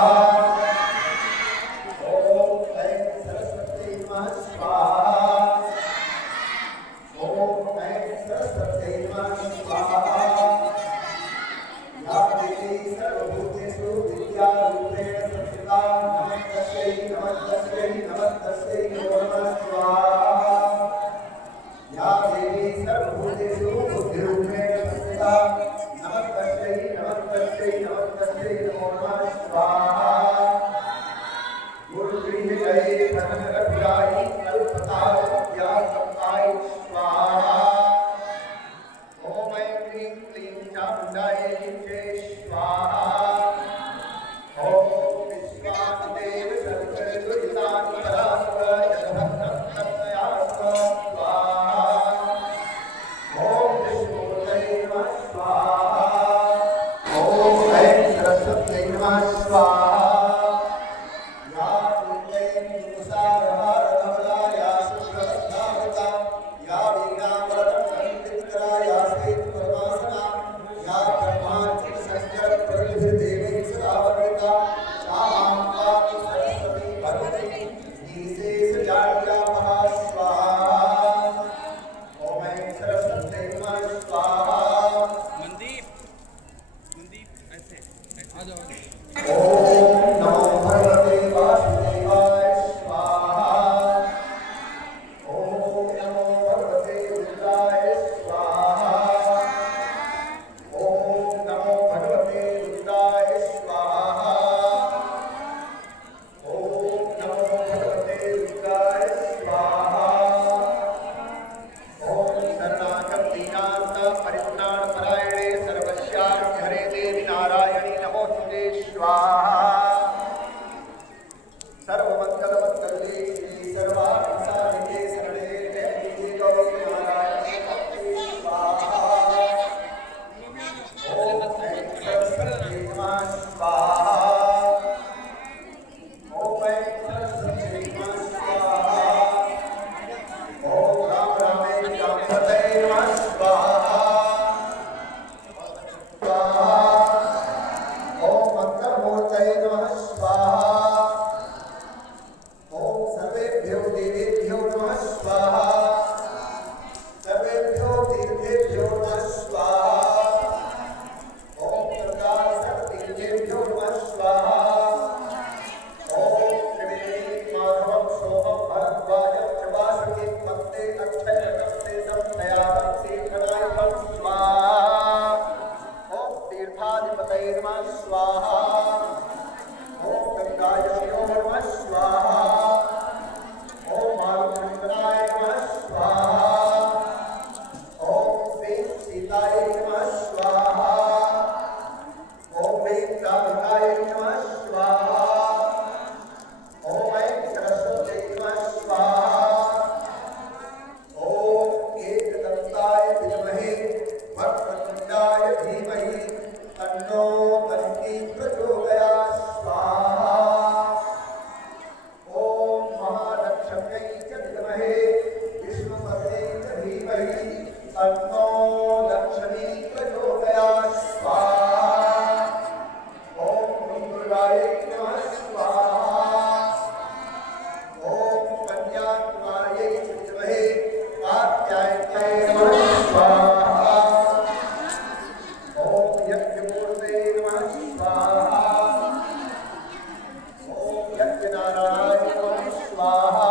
ओम ऐं सरस्वती नमः स्वाहा। ओम ऐं सरस्वती नमः स्वाहा। या देवी सर्वभूतेषु विद्यारूपेण संस्थिता नमस्तस्यै नमस्तस्यै नमस्तस्यै नमो नमः स्वाहा। या देवी सर्वभूतेषु बुद्धिरूपेण संस्थिता नमस्तस्यै नमस्तस्यै नमस्तस्यै नमो नमः स्वाहा। गुरुगृहजये धनरत्नाय कल्पताय विद्यासम्पाय स्वाहा। ओम ऐं क्लीं क्लीं चामुण्डायै विद्ये स्वाहा। ओम विश्वादिदेव सर्वदुरितान्परास्व यदभक्तस्तमयास्व स्वाहा। ओम विष्णुमूर्तये नमः स्वाहा। ओम ऐं सरस्वत्यै नमः स्वाहा। या पूर्वैं तुषारहारधवला या शुभ्रवस्त्रावृता या वीणावरदं संवित्करा या श्वेतपरमासना या ब्रह्माच्युतशङ्करप्रभृतिर्देवैः सदावृता सा मां पातु सरस्वती भगवती निःशेषजाड्यापहा स्वाहा। ओम ऐं सरस्वत्यै नमः स्वाहा। मनदीप ऐसे आ जाओ। ओम नमो भगवते वासुदेवाय स्वाहा। ओम नमो भगवते रुद्राय स्वाहा। ओम नमो भगवते रुद्राय स्वाहा। ओम नमो भगवते रुद्राय स्वाहा। ओम शरणागत दीनार्थ परित्राणपरायणे सर्वस्यार्थ हरे देवी नारायणी नमोस्तुते स्वाहा। सर्वमङ्गलमङ्गल्ये शिवे सर्वार्थसाधिके शरणे त्र्यम्बके गौरी नारायणी नमोस्तुते स्वाहा। ओम ऐं सरस्वत्यै नमः स्वाहा। ओम ऐं सरस्वत्यै नमः स्वाहा। ओम राम रामेति रामपतये नमः स्वाहा। स्वाहा। ओम मंगलमूर्तये नमः स्वाहा। ओम सर्वेभ्यो देवेभ्यो नमः स्वाहा। सर्वेभ्यो तीर्थेभ्यो नमः स्वाहा। ओम गंगासर्वतीर्थेभ्यो नमः स्वाहा। ओम त्रिवेणी माधवं सोमं भरद्वाजं च वासुकिं वन्दे अक्षयरक्ते संस्थयातं श्रीगणायकं स्वाहा। ओम तीर्थाधिपतये नमः स्वाहा। ओम गंगायम्यो नमः स्वाहा। ओम मारुतमंगलाय नमः स्वाहा। ओम श्रीं सीतायै नमः स्वाहा। ओम ऐं कालिकायै नमः स्वाहा। ओम ऐं सरस्वत्यै नमः स्वाहा। ओम एकदन्ताय विद्महे वक्रतुण्डाय धीमहि तन्नो दन्ती प्रचोदयात् स्वाहा। ओम महालक्ष्म्यै च विद्महे विष्णुपत्न्यै च धीमहि तन्नो लक्ष्मी प्रचोदयात् स्वाहा। ओम दुर्गायै नमः स्वाहा। ओम कन्याकुमार्यै च विद्महे कात्यायन्यै नमः स्वाहा। ओम यज्ञमूर्तये नमः स्वाहा। ओम यज्ञनारायणाय नमः स्वाहा।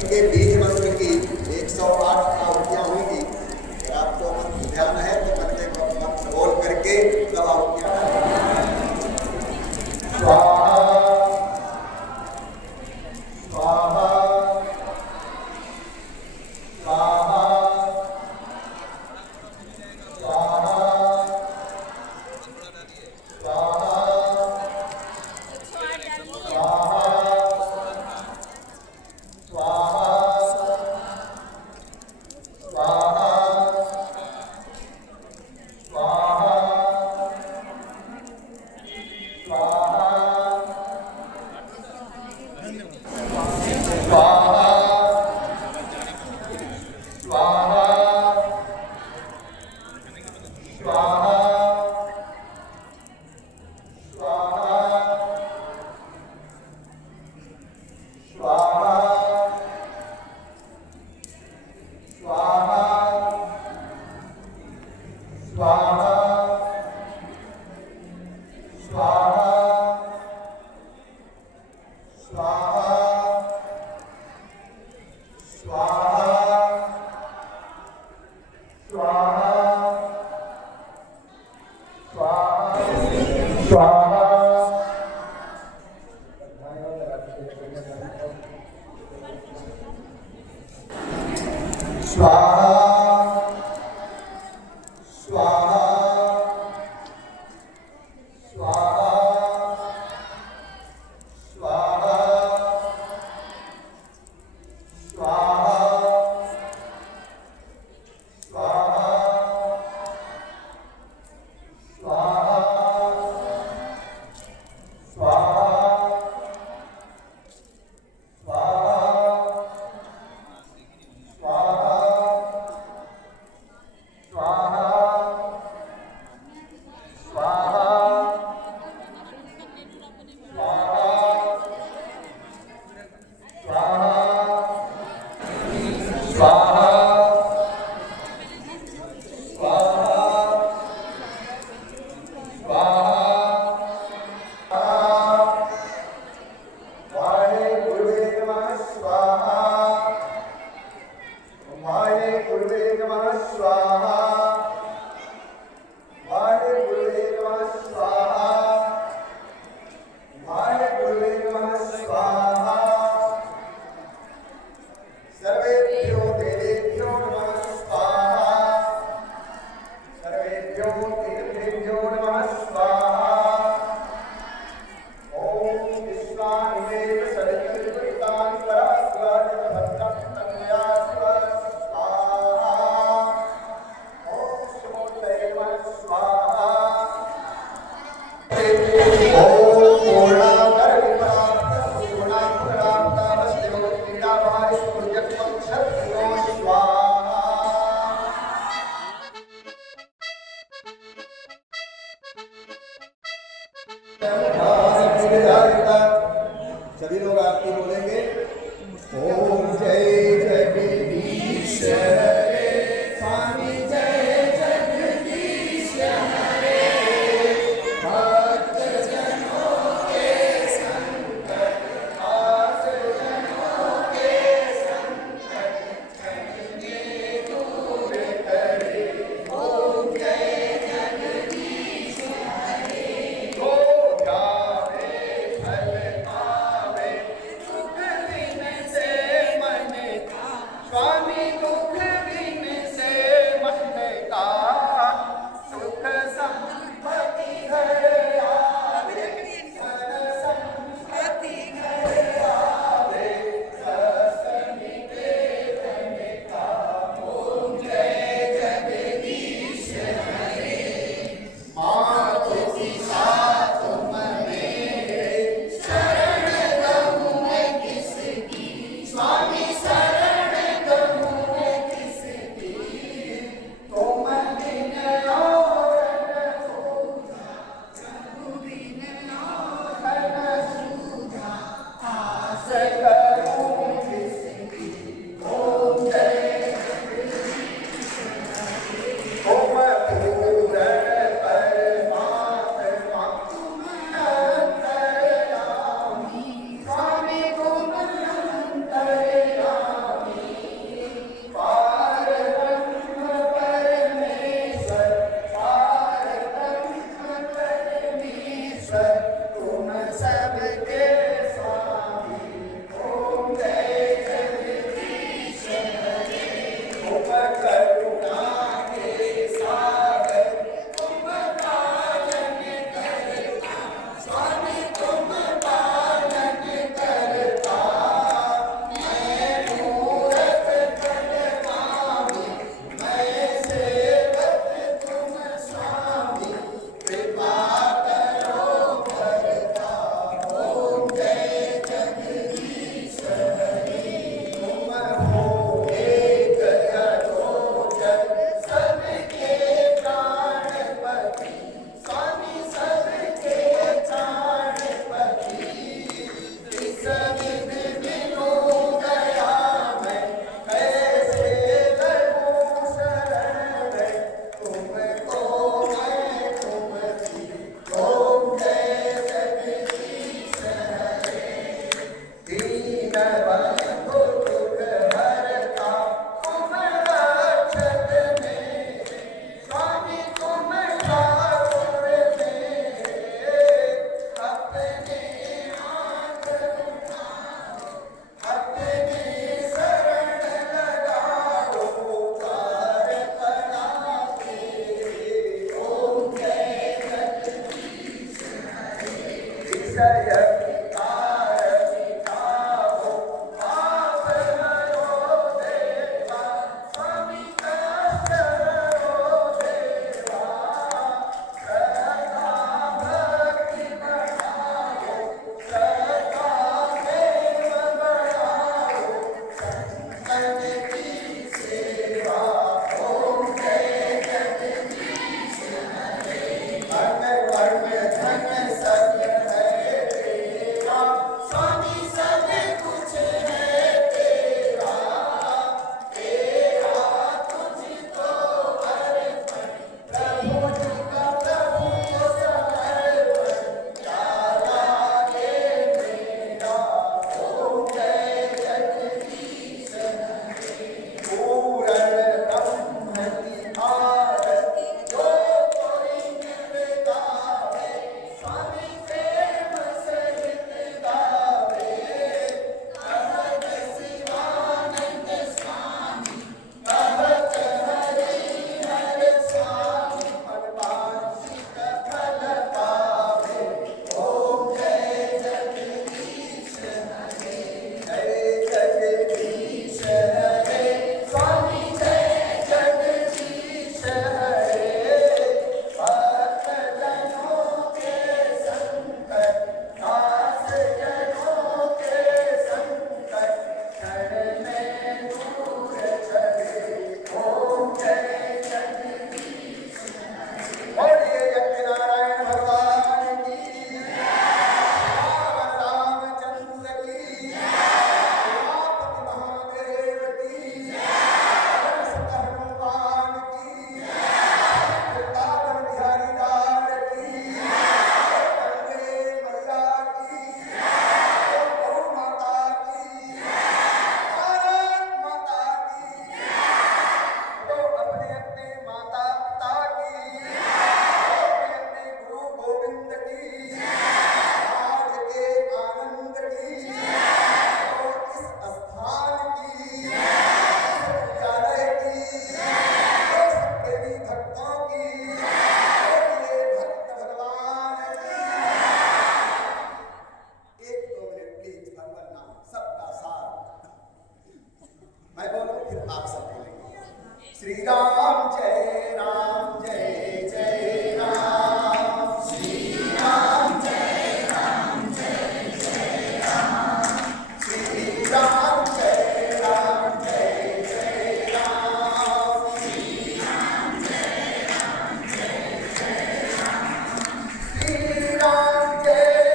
सप्तशती के बीज मंत्र की 108 आहुतियाँ होंगी। अगर आपको मंत्र ध्यान है तो मंत्र बोल करके तब आहुतियाँ स्वाहा स्वाहा स्वाहा सभी लोग आरती बोलेंगे। ओम जय जगदीश हरे, स्वामी जय जगदीश हरे, भक्त जनों के संकट, आस जनों के संकट, छलने दूर करे। ओम जय जगदीश हरे, हो जावे फल पावे, सुख दिन से मन विभीषण बंधु दुख हरता, तुम रक्षक मेरे, स्वामी तुम ठाकुर मेरे, अपने हाथ उठाओ, अपनी शरण लगाओ, पार करा तेरे। ओम जय जगदीश हरे, विषय विकार मिटाओ, पाप हरो देवा, स्वामी कष्ट हरो देवा, सदा भक्ति बढ़ाओ, सदा प्रेम बढ़ाओ, संतन की सेवा। ओम जय जगदीश हरे, धन वर्म धन सब है तेरा, स्वामी सब कुछ है तेरा, तेरा तुझको अर्पण, प्रभु का प्रभु को समर्पण, क्या लागे मेरा। ओम जय जगदीश हरे, पूर्ण ब्रह्म की आरती जो कोई निर्गावे, स्वामी प्रेम सहित गावे, कहत शिवानंद स्वामी, कहत हरि हर स्वामी, मनवांछित फल पावे। ओम जय जगदीश हरे, जय जगदीश हरे, स्वामी जय जगदीश हरे, भक्त जनों के संकट, दास जनों के संकट, क्षण में दूर चले। ओम जय जगदीश हरे, बोलिए यज्ञ नारायण भगवान की, राम रामचंद्र की, उमापति महादेव की, हनुमत हनुमान की, वृंदावन बिहारी लाल की, वंदे मैया की, गौ माता की, भारत माता की, तो अपने अपने माता पिता की, अपने अपने गुरु गोविंद की, आज के आनंद की, और इस स्थान की, इस विद्यालय की, और सब देवी भक्तों की, और ये भक्त भगवान की। एक दो मिनट प्लीज, भगवान नाम सबका साथ। मैं बोलूं फिर आप सब बोलेंगे। श्री राम जय राम, जय जय राम, श्री राम जय राम, जय जय राम, श्री राम जय राम, जय जय राम, श्री राम जय राम, जय जय राम, श्री राम जय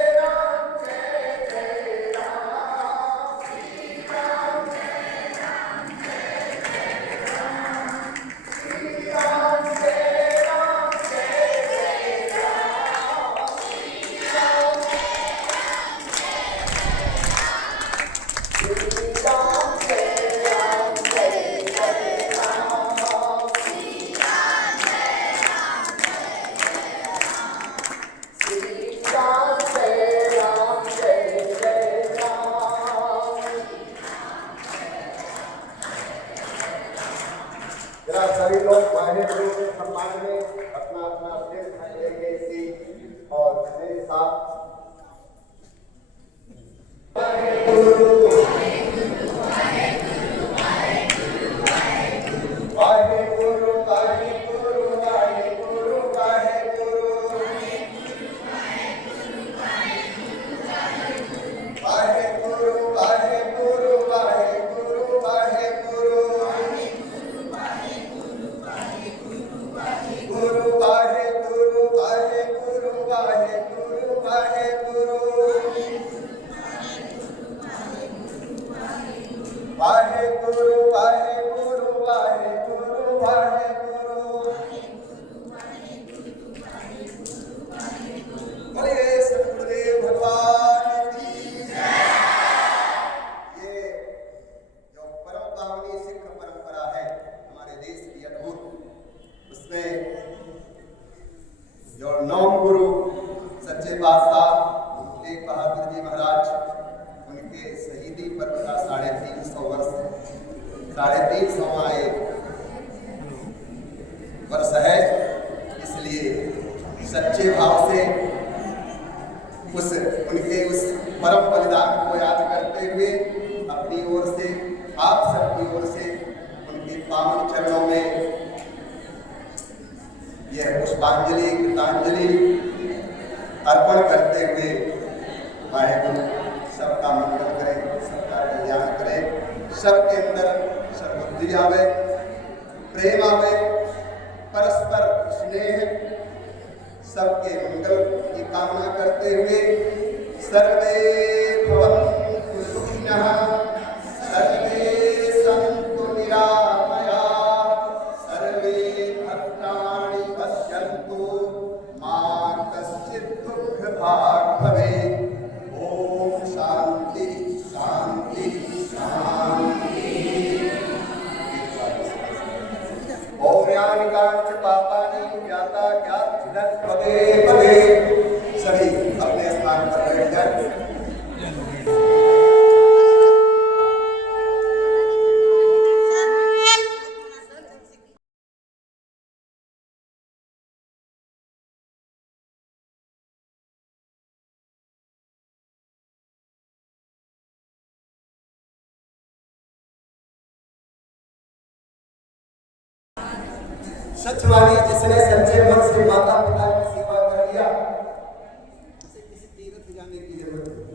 राम, जय जय राम, श्री राम जय राम, जय जय राम, श्री राम जय राम, जय जय राम, श्री राम श्री राम जय राम, जय जय राम, श्री राम जय राम, श्री राम जय राम, जय जय राम। जरा सभी लोग वाहिगुरु के सम्मान में अपना अपना सिर ढक लेंगे इसी और मेरे साथ वाहिगुरु वाहिगुरु वाहिगुरु वाहिगुरु वाहिगुरु वाहिगुरु वाहिगुरु वाहिगुरु वाहिगुरु वाहिगुरु वाहिगुरु वाहिगुरु वाहिगुरु गुरु वाहिगुरु वाहिगुरु वाहिगुरु वाहिगुरु वाहिगुरु वाहिगुरु वाहिगुरु वाहिगुरु बोलिए सतगुरुदेव भगवान की जय। सिद्धि पर्व का 350 वर्ष 350वां एक वर्ष है। इसलिए सच्चे भाव से उनके उस परम बलिदान को याद करते हुए अपनी ओर से आप सबकी ओर से उनके पावन चरणों में यह पुष्पांजलि कृतांजलि अर्पण करते हुए वाहेगुरु सबका मंगल करे, सबका कल्याण करे, सबके अंदर सद्बुद्धि आवे, प्रेम आवे, परस्पर स्नेह, सबके मंगल की कामना करते हुए सर्वे भवन्तु सुखिनः, सर्वे सन्तु निरामयाः, सर्वे भद्राणि पश्यन्तु मा कश्चित् दुःखभाग् भवेत्। ओम शांति शांति शांति। ओम यानिकांच पापानि व्याता ज्ञात पदे पदे। सभी अपने स्थान पर बैठ जाएं। सच मानिए, जिसने सच्चे मन से माता पिता की सेवा कर लिया उसे किसी तीर्थ जाने की जरूरत नहीं,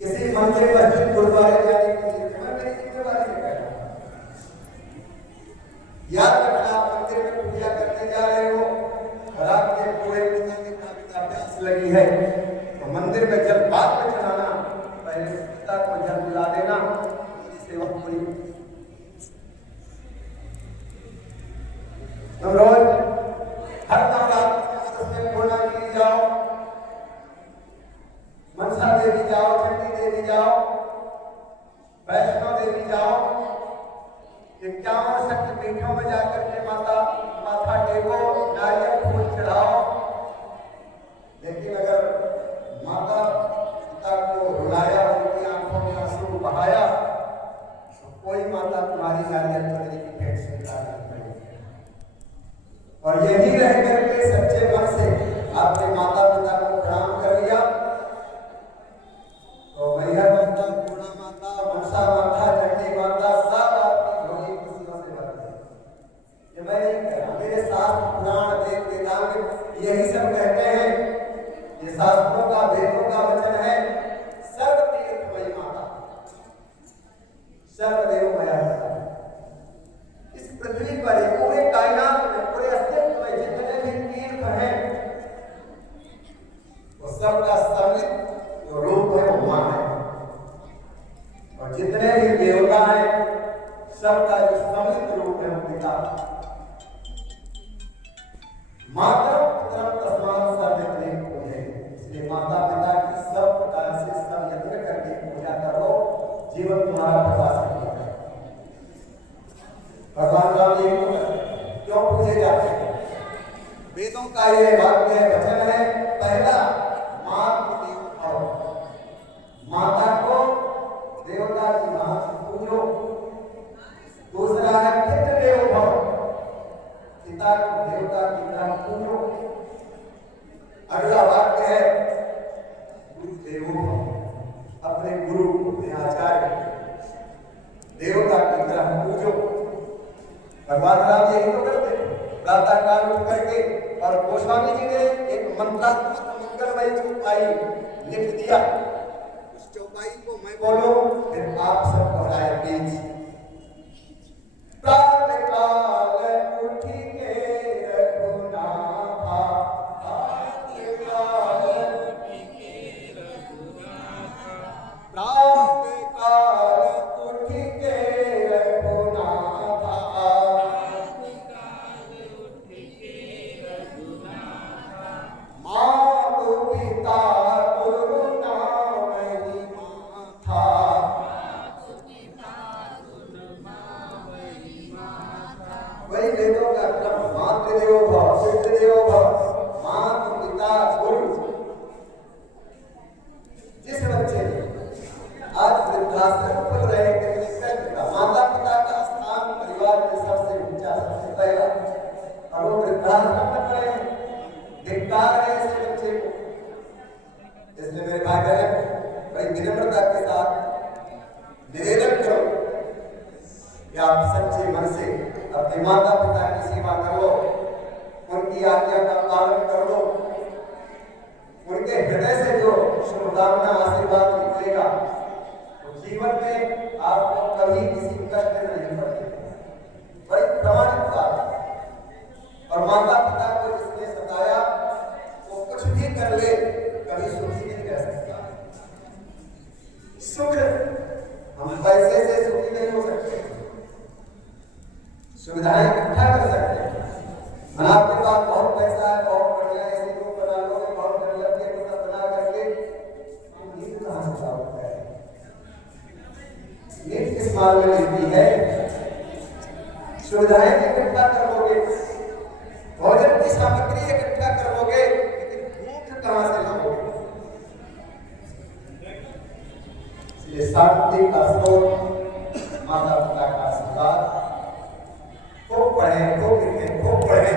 किसी मंदिर मस्जिद गुरुद्वारे जाने की जरूरत नहीं। मैं मेरी जिम्मेवारी से कह रहा हूं, याद रखना, आप मंदिर में पूजा करने जा रहे हो और आपके पूरे पिता के नाम का प्यास लगी है तो मंदिर में जल बाद में चढ़ाना, पहले पिता को जल पिला देना, सेवा पूरी। तुम रोज हर नवरात्र में पूर्णागिरि जाओ, मनसा देवी जाओ, चंडी देवी जाओ, वैष्णो देवी जाओ, 51 शक्तिपीठों में जाकर के माथा टेको, नारियल फूल चढ़ाओ। लेकिन अगर माता पिता को रुलाया, उनकी आंखों में आंसू बहाया तो कोई माता तुम्हारी नारियल चंद्री की भेंट स्वीकार नहीं करेगी। और यही रह करके सच्चे मन से आपने माता पिता को प्रणाम कर लिया तो मैहर माता, पूर्णा माता, मनसा माता, चंडी माता सब आपकी झोली खुशियों से भर दें। ये मैं नहीं कह रहा, मेरे शास्त्र पुराण वेद वेदांग यही सब कहते हैं, ये शास्त्रों का वेदों का वचन है। सर्व तीर्थमयी माता, सर्वदेवमया इस पृथ्वी पर पूरे कायनात में, पूरे अस्तित्व में जितने भी तीर्थ हैं वो सबका सम्मिलित जो रूप है वो मां है, और जितने भी देवता हैं सबका जो सम्मिलित रूप है वो पिता। माता पिता तस्मात् सर्वत्र पूजे, इसलिए माता पिता की सब प्रकार से सब यत्न करके पूजा करो, जीवन तुम्हारा प्रकाशित होगा। भगवान राम जी क्यों पूछे जाते हैं? वेदों का ये वाक्य वचन है, पहला मातृदेव भव, माता को देवता की भांति पूजो। दूसरा है पितृदेव भव, पिता को देवता की तरह पूजो। अगला वाक्य है गुरुदेवो भव, अपने गुरु को, अपने आचार्य देवता की तरह पूजो। भगवान राम यही तो करते प्रातः काल उठ करके, और गोस्वामी जी ने एक मंत्रात्मक मंगलमय चौपाई लिख दिया, उस चौपाई को मैं बोलूं फिर आप सब दोहराए प्लीज। प्रातः काल उठ के रघुनाथा, प्रातः काल उठ के रघुनाथा, प्रातः काल उठ के माता पिता गुरु नाम ही माथा, वृद्धाश्रम खुल रहे हैं माता पिता का स्थान परिवार में सबसे ऊंचा सबसे पहला, और वो वृद्धाश्रम बन रहे हैं, धिक्कार है ऐसे बच्चे को। इसलिए मेरे भाई बहन बड़ी विनम्रता के साथ निवेदन करो कि आप सच्चे मन से अपने माता पिता की सेवा कर लो, उनकी आज्ञा का पालन कर लो, उनके हृदय से जो शुभकामना आशीर्वाद निकलेगा तो जीवन में आपको कभी किसी कष्ट नहीं पड़ेगा। बड़ी प्रमाणित बात है। और माता पिता को जिसने सताया वो कुछ भी कर ले कभी सुखी नहीं रह सकता। सुख हम पैसे से सुखी नहीं हो सकते, सुविधाएं इकट्ठा कर सकते हैं। आपके पास बहुत पैसा है, बहुत बढ़िया ऐसे लोग बना लोगे, बहुत बढ़िया बना करके नींद कहाँ से प्राप्त है? नींद किस माल में मिलती है? सुविधाएं इकट्ठा कर लोगे, भोजन की सामग्री इकट्ठा कर लोगे, लेकिन भूख कहाँ से लाओगे? इसलिए शांति का स्रोत माता पिता का आशीर्वाद। खूब पढ़े, खूब लिखे, खूब पढ़े,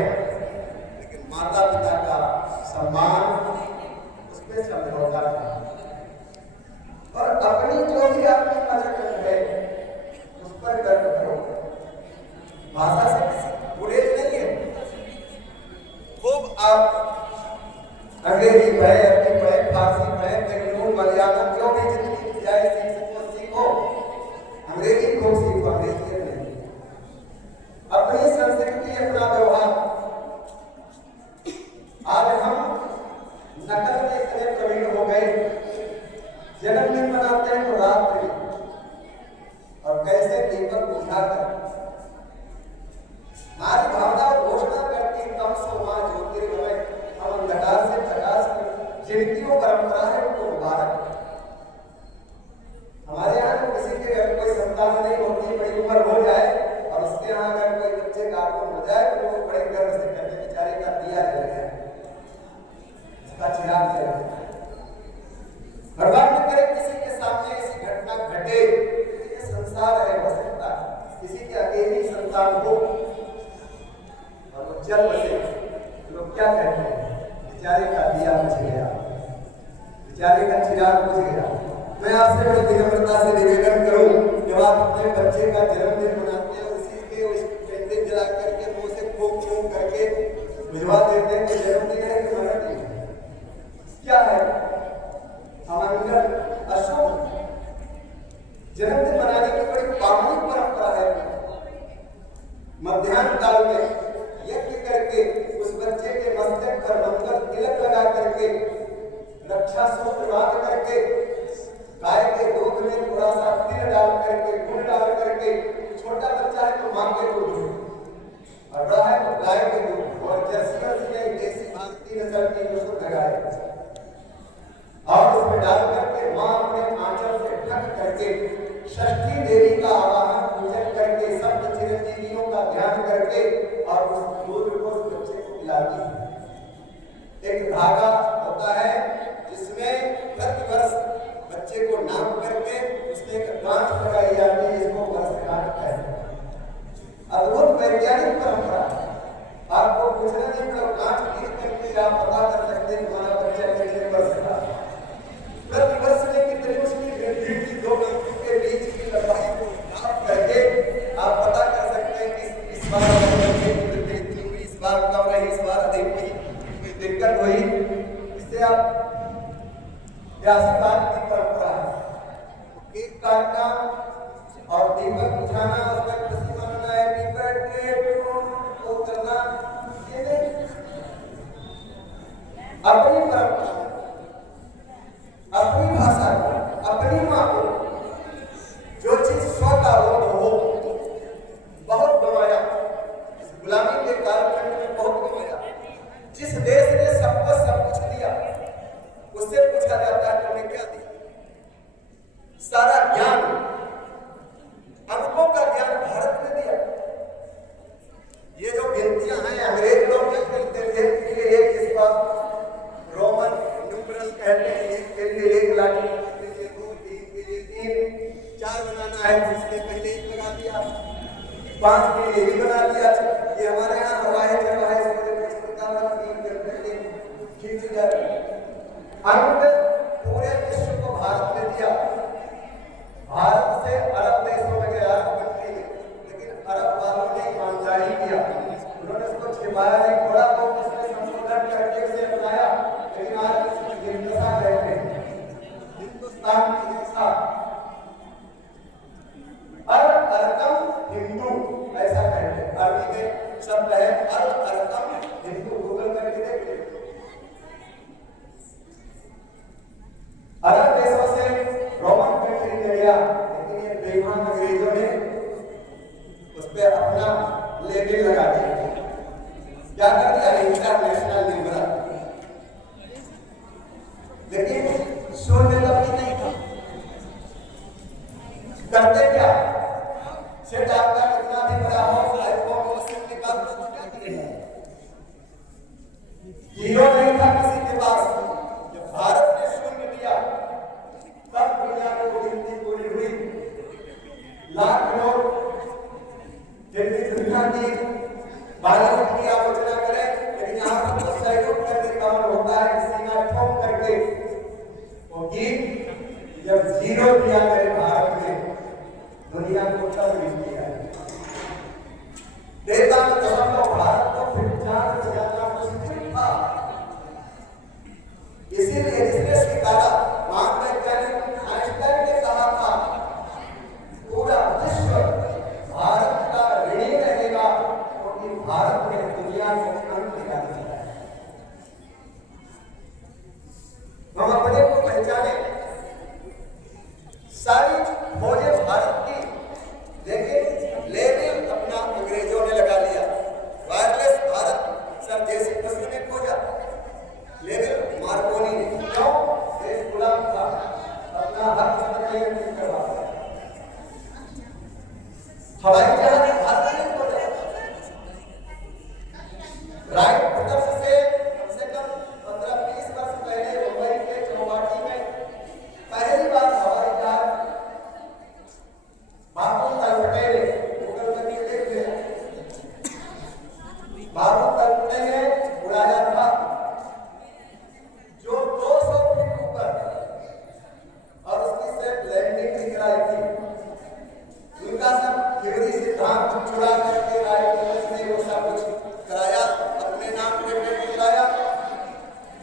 लेकिन माता पिता का सम्मान उसमें समझौता नहीं। और अपनी जो भी आपकी मदद है उस पर गर्व करो। भाषा से किसी गुरेज नहीं है। खूब आप अंग्रेजी पढ़े, अरबी पढ़े, फारसी पढ़े, तेलुगु, मलयालम जो भी जितनी जाए सीखो। अंग्रेजी खूब सीखो, अंग्रेजी नहीं, अपनी संस्कृति, अपना व्यवहार। आज हम नकल में इतने प्रवीण हो गए, जन्मदिन मनाते हैं तो रात्रि और कैसे दीपक बुझाकर नारी भावना घोषणा करती तम सो मां ज्योतिर्गमय। हम अंधकार से प्रकाश जिनकी वो परंपरा है उनको मुबारक। हमारे यहाँ किसी के घर कोई संतान नहीं होती, बड़ी उम्र हो जाए और उसके यहाँ अगर कोई बच्चे का आगमन हो जाए तो वो बड़े गर्व से कहते हैं बेचारे का दिया जल गया, इसका चिराग जल गया। भगवान न करे किसी के सामने ऐसी घटना घटे। ये संसार है, हो सकता किसी के अकेली संतान हो और वो जल बसे, लोग क्या कहते हैं बेचारे का दिया बुझ गया, बेचारे का चिराग बुझ गया। मैं आपसे बड़ी विनम्रता से निवेदन करूं, जब आप अपने बच्चे का जन्मदिन मनाते हैं उसी के उस पेंटिंग जला करके मुंह से फूंक करके भिजवा देते हैं कि जन्मदिन है कि मरण दिन है, क्या है? अमंगल, अशुभ। जन्मदिन मनाने की बड़ी पावनी परंपरा है। मध्याह्न काल में यज्ञ करके उस बच्चे के मस्तक पर मंगल तिलक लगा करके, रक्षा सूत्र बांध करके, गाय के दूध में थोड़ा सा तिल डाल करके, गुड़ डाल करके, छोटा बच्चा है तो मां के दूध और बड़ा है तो गाय के दूध, और जर्सी देसी भारतीय नस्ल की शुद्ध गाय, और उसमें डाल करके मां अपने आंचल से ढक करके षष्ठी देवी का आवाहन पूजन करके सब चिरंजीवियों का ध्यान करके और उस दूध को उस बच्चे को पिलाती है। एक धागा होता है जिसमें प्रतिवर्ष बच्चे को नाम करके उसमें एक गांठ लगाई जाती है, इसको वर्षगांठ कहते हैं। अद्भुत वैज्ञानिक परंपरा। आपको पूछना नहीं पड़ा, गांठ लिख करके आप पता कर सकते हैं तुम्हारा बच्चा कितने वर्ष का। प्रतिवर्ष में कितनी उसकी वृद्धि की दो ग्रंथों के बीच की लंबाई को नाप करके आप पता कर सकते हैं कि इस बार बच्चे की वृद्धि इतनी हुई, इस बार कम रही, इस बार अधिक हुई, कोई दिक्कत हुई। इससे आप आशीर्वाद की परंपरा है। केक काटना और दीपक बुझाना, उसमें खुशी मनाना, हैप्पी बर्थडे वो करना, ये नहीं। अपनी परंपरा, अपनी भाषा, अपनी माँ को जो चीज स्वतः हो बहुत गंवाया। इस गुलामी के कालखंड में बहुत गंवाया। जिस देश ने सबको सब कुछ दिया उससे पूछा जाता है तुमने क्या दिया? सारा ज्ञान, अंकों का ज्ञान भारत ने दिया। ये जो गिनतियां हैं अंग्रेज लोग मिलते थे कि एक इस बात रोमन न्यूमरल कहते हैं, एक के लिए 1 लाख, के लिए 2, 3 के लिए 3 4 बनाना है जिसने पहले 1 लगा दिया, 5 के लिए भी बना दिया। ये हमारे यहाँ हवाई जगह है, खींच जाती अंत पूरे विश्व को भारत ने दिया। भारत से अरब देशों में गया, लेकिन अरब वालों ने ईमानदारी किया, उन्होंने उसको छिपाया नहीं, थोड़ा बहुत उसमें संशोधन करके उसे बनाया, लेकिन आज इसको हिंदुस्तान कहते हैं, हिंदुस्तान की हिंसा। अरकम हिंदू ऐसा कहते हैं, अरबी में शब्द है अरकम हिंदू, गूगल करके देख लीजिए। अरब देशों से रोमन कंट्री में गया, लेकिन ये बेईमान अंग्रेजों ने उस पर अपना लेबल लगा दिया। क्या कर दिया? International liberal. लेकिन शून्य कभी नहीं था। करते क्या? सेट आपका कितना भी बड़ा हो, आईफोन को सिम निकाल दो, हीरो नहीं था किसी के पास। जब भारत ने शून्य दिया, तब दुनिया को गिनती पूरी हुई। लाख लोग दुनिया की बालियों की आलोचना करें, लेकिन यहाँ पर तो सहयोग करने का मन होता है, सीना ठोक करके वो गीत जब जीरो दिया मेरे भारत ने, दुनिया को तब गिनती है देता में तो हम लोग भारत को फिर जान से ज्यादा मुश्किल था। इसीलिए जिसने स्वीकारा, महान वैज्ञानिक आइंस्टाइन ने कहा था, पूरा विश्व भारत का ऋणी रहेगा, क्योंकि भारत ने दुनिया को अंत निकाल दिया है। हम अपने को पहचाने, सारी खोजें भारत की, लेकिन लेबल अपना अंग्रेजों ने लगा लिया। वायरलेस भारत सर जैसे किसी ने खोजा, लेबल मार्कोनी ने। क्यों? देश गुलाम था, अपना हक नहीं करवा। हवाई जहाज भारत ने खोजा, राइट ब्रदर्स से कम से कम 15-20 वर्ष पहले मुंबई के चौपाटी में पहली बार हवाई जहाज बाबू तलपटे ने, गूगल करके देख लिया, बाबू तलपटे ने उड़ाया था, जो 200 फीट ऊपर, और उसकी सिर्फ लैंडिंग की कराई थी। उनका सब थियोरी सिद्धांत चुरा करके राइट ने वो सब कुछ कराया, अपने नाम पे पेट दिलाया,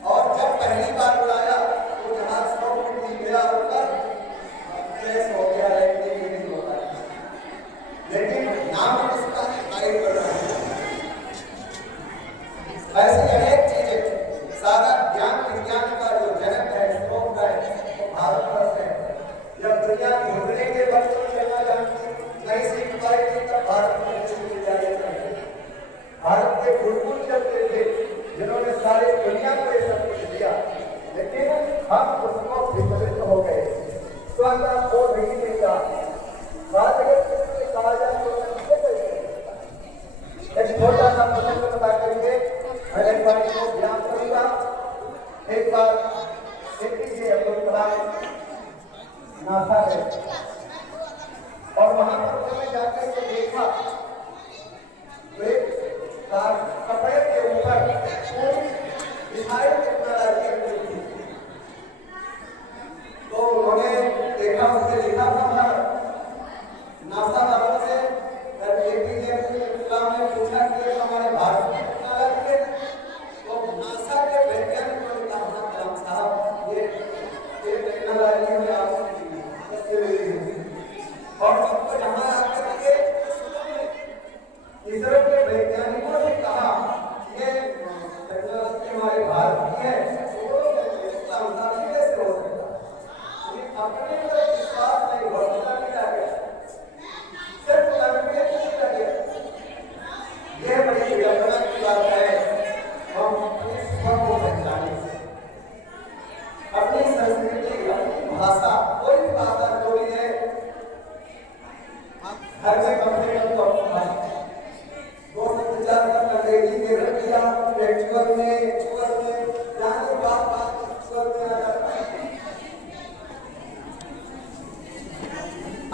और जब पहली बार उड़ाया तो जहाज 100 फीट नीचे गया ऊपर, क्रैश हो गया, लैंडिंग नहीं हो पाया। लेकिन नाम इसका गाइड कर रहा है। ऐसी अनेक चीजें, सारा ज्ञान विज्ञान का जो जनक है, स्रोत है, वो भारतवर्ष है। जब दुनिया घुटने के वक्त में चलना जानती नहीं सीख पाई थी, तब भारत में विश्वविद्यालय थे। भारत के गुरुकुल चलते थे, जिन्होंने सारी दुनिया को ये सब कुछ दिया, लेकिन हम उसको विचलित हो गए। स्वतः को नहीं मिलता। बात अगर किसी से कहा जाए तो एक छोटा सा प्रसंग बता करके मैं एक बार को ध्यान करूंगा। एक बार एपीजे अब्दुल कलाम नासा गए, और वहां पर उन्होंने जाकर के देखा तो एक कपड़े के ऊपर मिसाइल टेक्नोलॉजी रखी थी। तो उन्होंने देखा, उससे लिखा था नासा वालों से, एपीजे अब्दुल कलाम ने पूछा कि हमारे भारत में टेक्नोलॉजी है, तो नासा के वैज्ञानिकों ने कहा, कलाम साहब ये टेक्नोलॉजी में आप और सबको जहां आकर के इसरो के वैज्ञानिकों ने कहा ये टेक्नोलॉजी हमारे भारत की है, वो कैसे हो सकता है? अपने पर विश्वास नहीं, भरोसा नहीं रह गया, सिर्फ करने नहीं रह गया। ये बड़ी विडंबना की बात है। हम अपने स्वयं को पहचाने, अपनी संस्कृति, अपनी भाषा, कोई भी भाषा जो भी है, हर में कम से कम तो अपनी भाषा 2-4 अंग्रेजी में रख दिया, एक्चुअल में जहाँ की बात एक्चुअल में आ जाता है।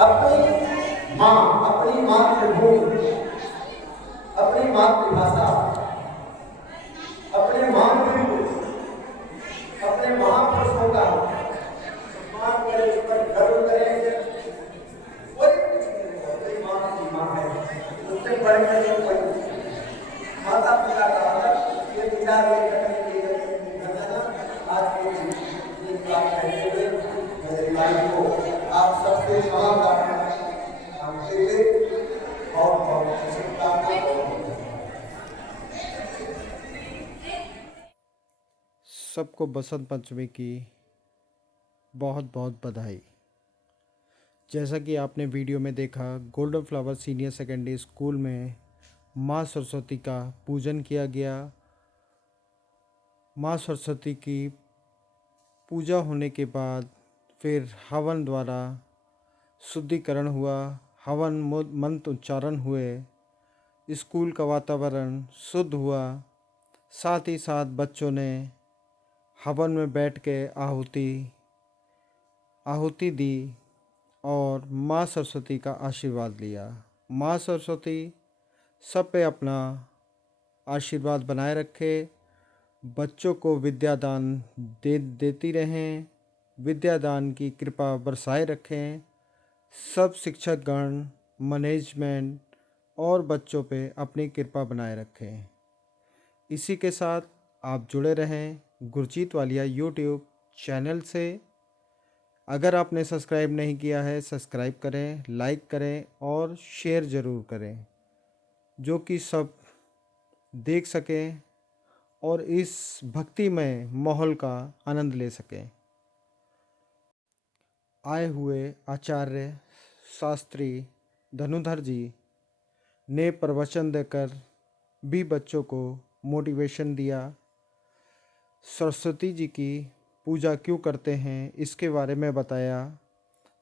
अपनी माँ, अपनी मातृभूमि, अपनी मातृभाषा, अपने महापुरुष, अपने महापुरुषों का सम्मान करें, उस पर गर्व करें। कोई कुछ नहीं है, कोई माँ की माँ है, उससे बढ़कर कोई माता पिता का आदर, ये विचार लेकर के लिए आज की बात करते हुए मेरे भाई को आप सबसे क्षमा मांगते हुए बहुत शुभकामनाएं। सबको बसंत पंचमी की बहुत बहुत बधाई। जैसा कि आपने वीडियो में देखा, golden flower senior secondary school में माँ सरस्वती का पूजन किया गया। माँ सरस्वती की पूजा होने के बाद फिर हवन द्वारा शुद्धिकरण हुआ, हवन मंत्र उच्चारण हुए, स्कूल का वातावरण शुद्ध हुआ। साथ ही साथ बच्चों ने हवन में बैठ के आहुति दी और माँ सरस्वती का आशीर्वाद लिया। माँ सरस्वती सब पे अपना आशीर्वाद बनाए रखे, बच्चों को विद्यादान देती रहें, विद्यादान की कृपा बरसाए रखें। सब शिक्षकगण, मैनेजमेंट और बच्चों पे अपनी कृपा बनाए रखें। इसी के साथ आप जुड़े रहें गुरजीत वालिया यूट्यूब चैनल से। अगर आपने सब्सक्राइब नहीं किया है, सब्सक्राइब करें, लाइक करें और शेयर ज़रूर करें, जो कि सब देख सकें और इस भक्तिमय माहौल का आनंद ले सकें। आए हुए आचार्य शास्त्री धनुधर जी ने प्रवचन देकर भी बच्चों को मोटिवेशन दिया। सरस्वती जी की पूजा क्यों करते हैं इसके बारे में बताया।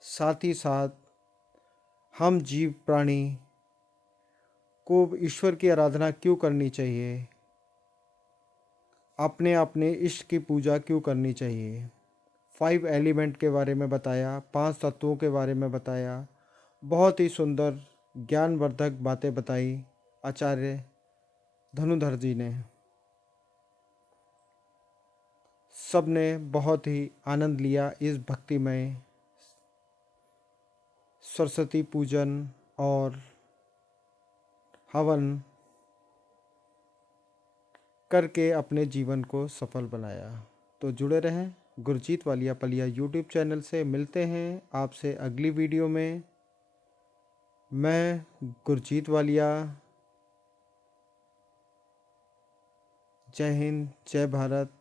साथ ही साथ हम जीव प्राणी को ईश्वर की आराधना क्यों करनी चाहिए, अपने अपने इष्ट की पूजा क्यों करनी चाहिए। 5 एलिमेंट के बारे में बताया, 5 तत्वों के बारे में बताया। बहुत ही सुंदर ज्ञानवर्धक बातें बताई आचार्य धनुधर जी ने। सब ने बहुत ही आनंद लिया इस भक्तिमय सरस्वती पूजन और हवन करके अपने जीवन को सफल बनाया। तो जुड़े रहें गुरजीत वालिया पलिया यूट्यूब चैनल से। मिलते हैं आपसे अगली वीडियो में। मैं गुरजीत वालिया, जय हिंद, जय भारत।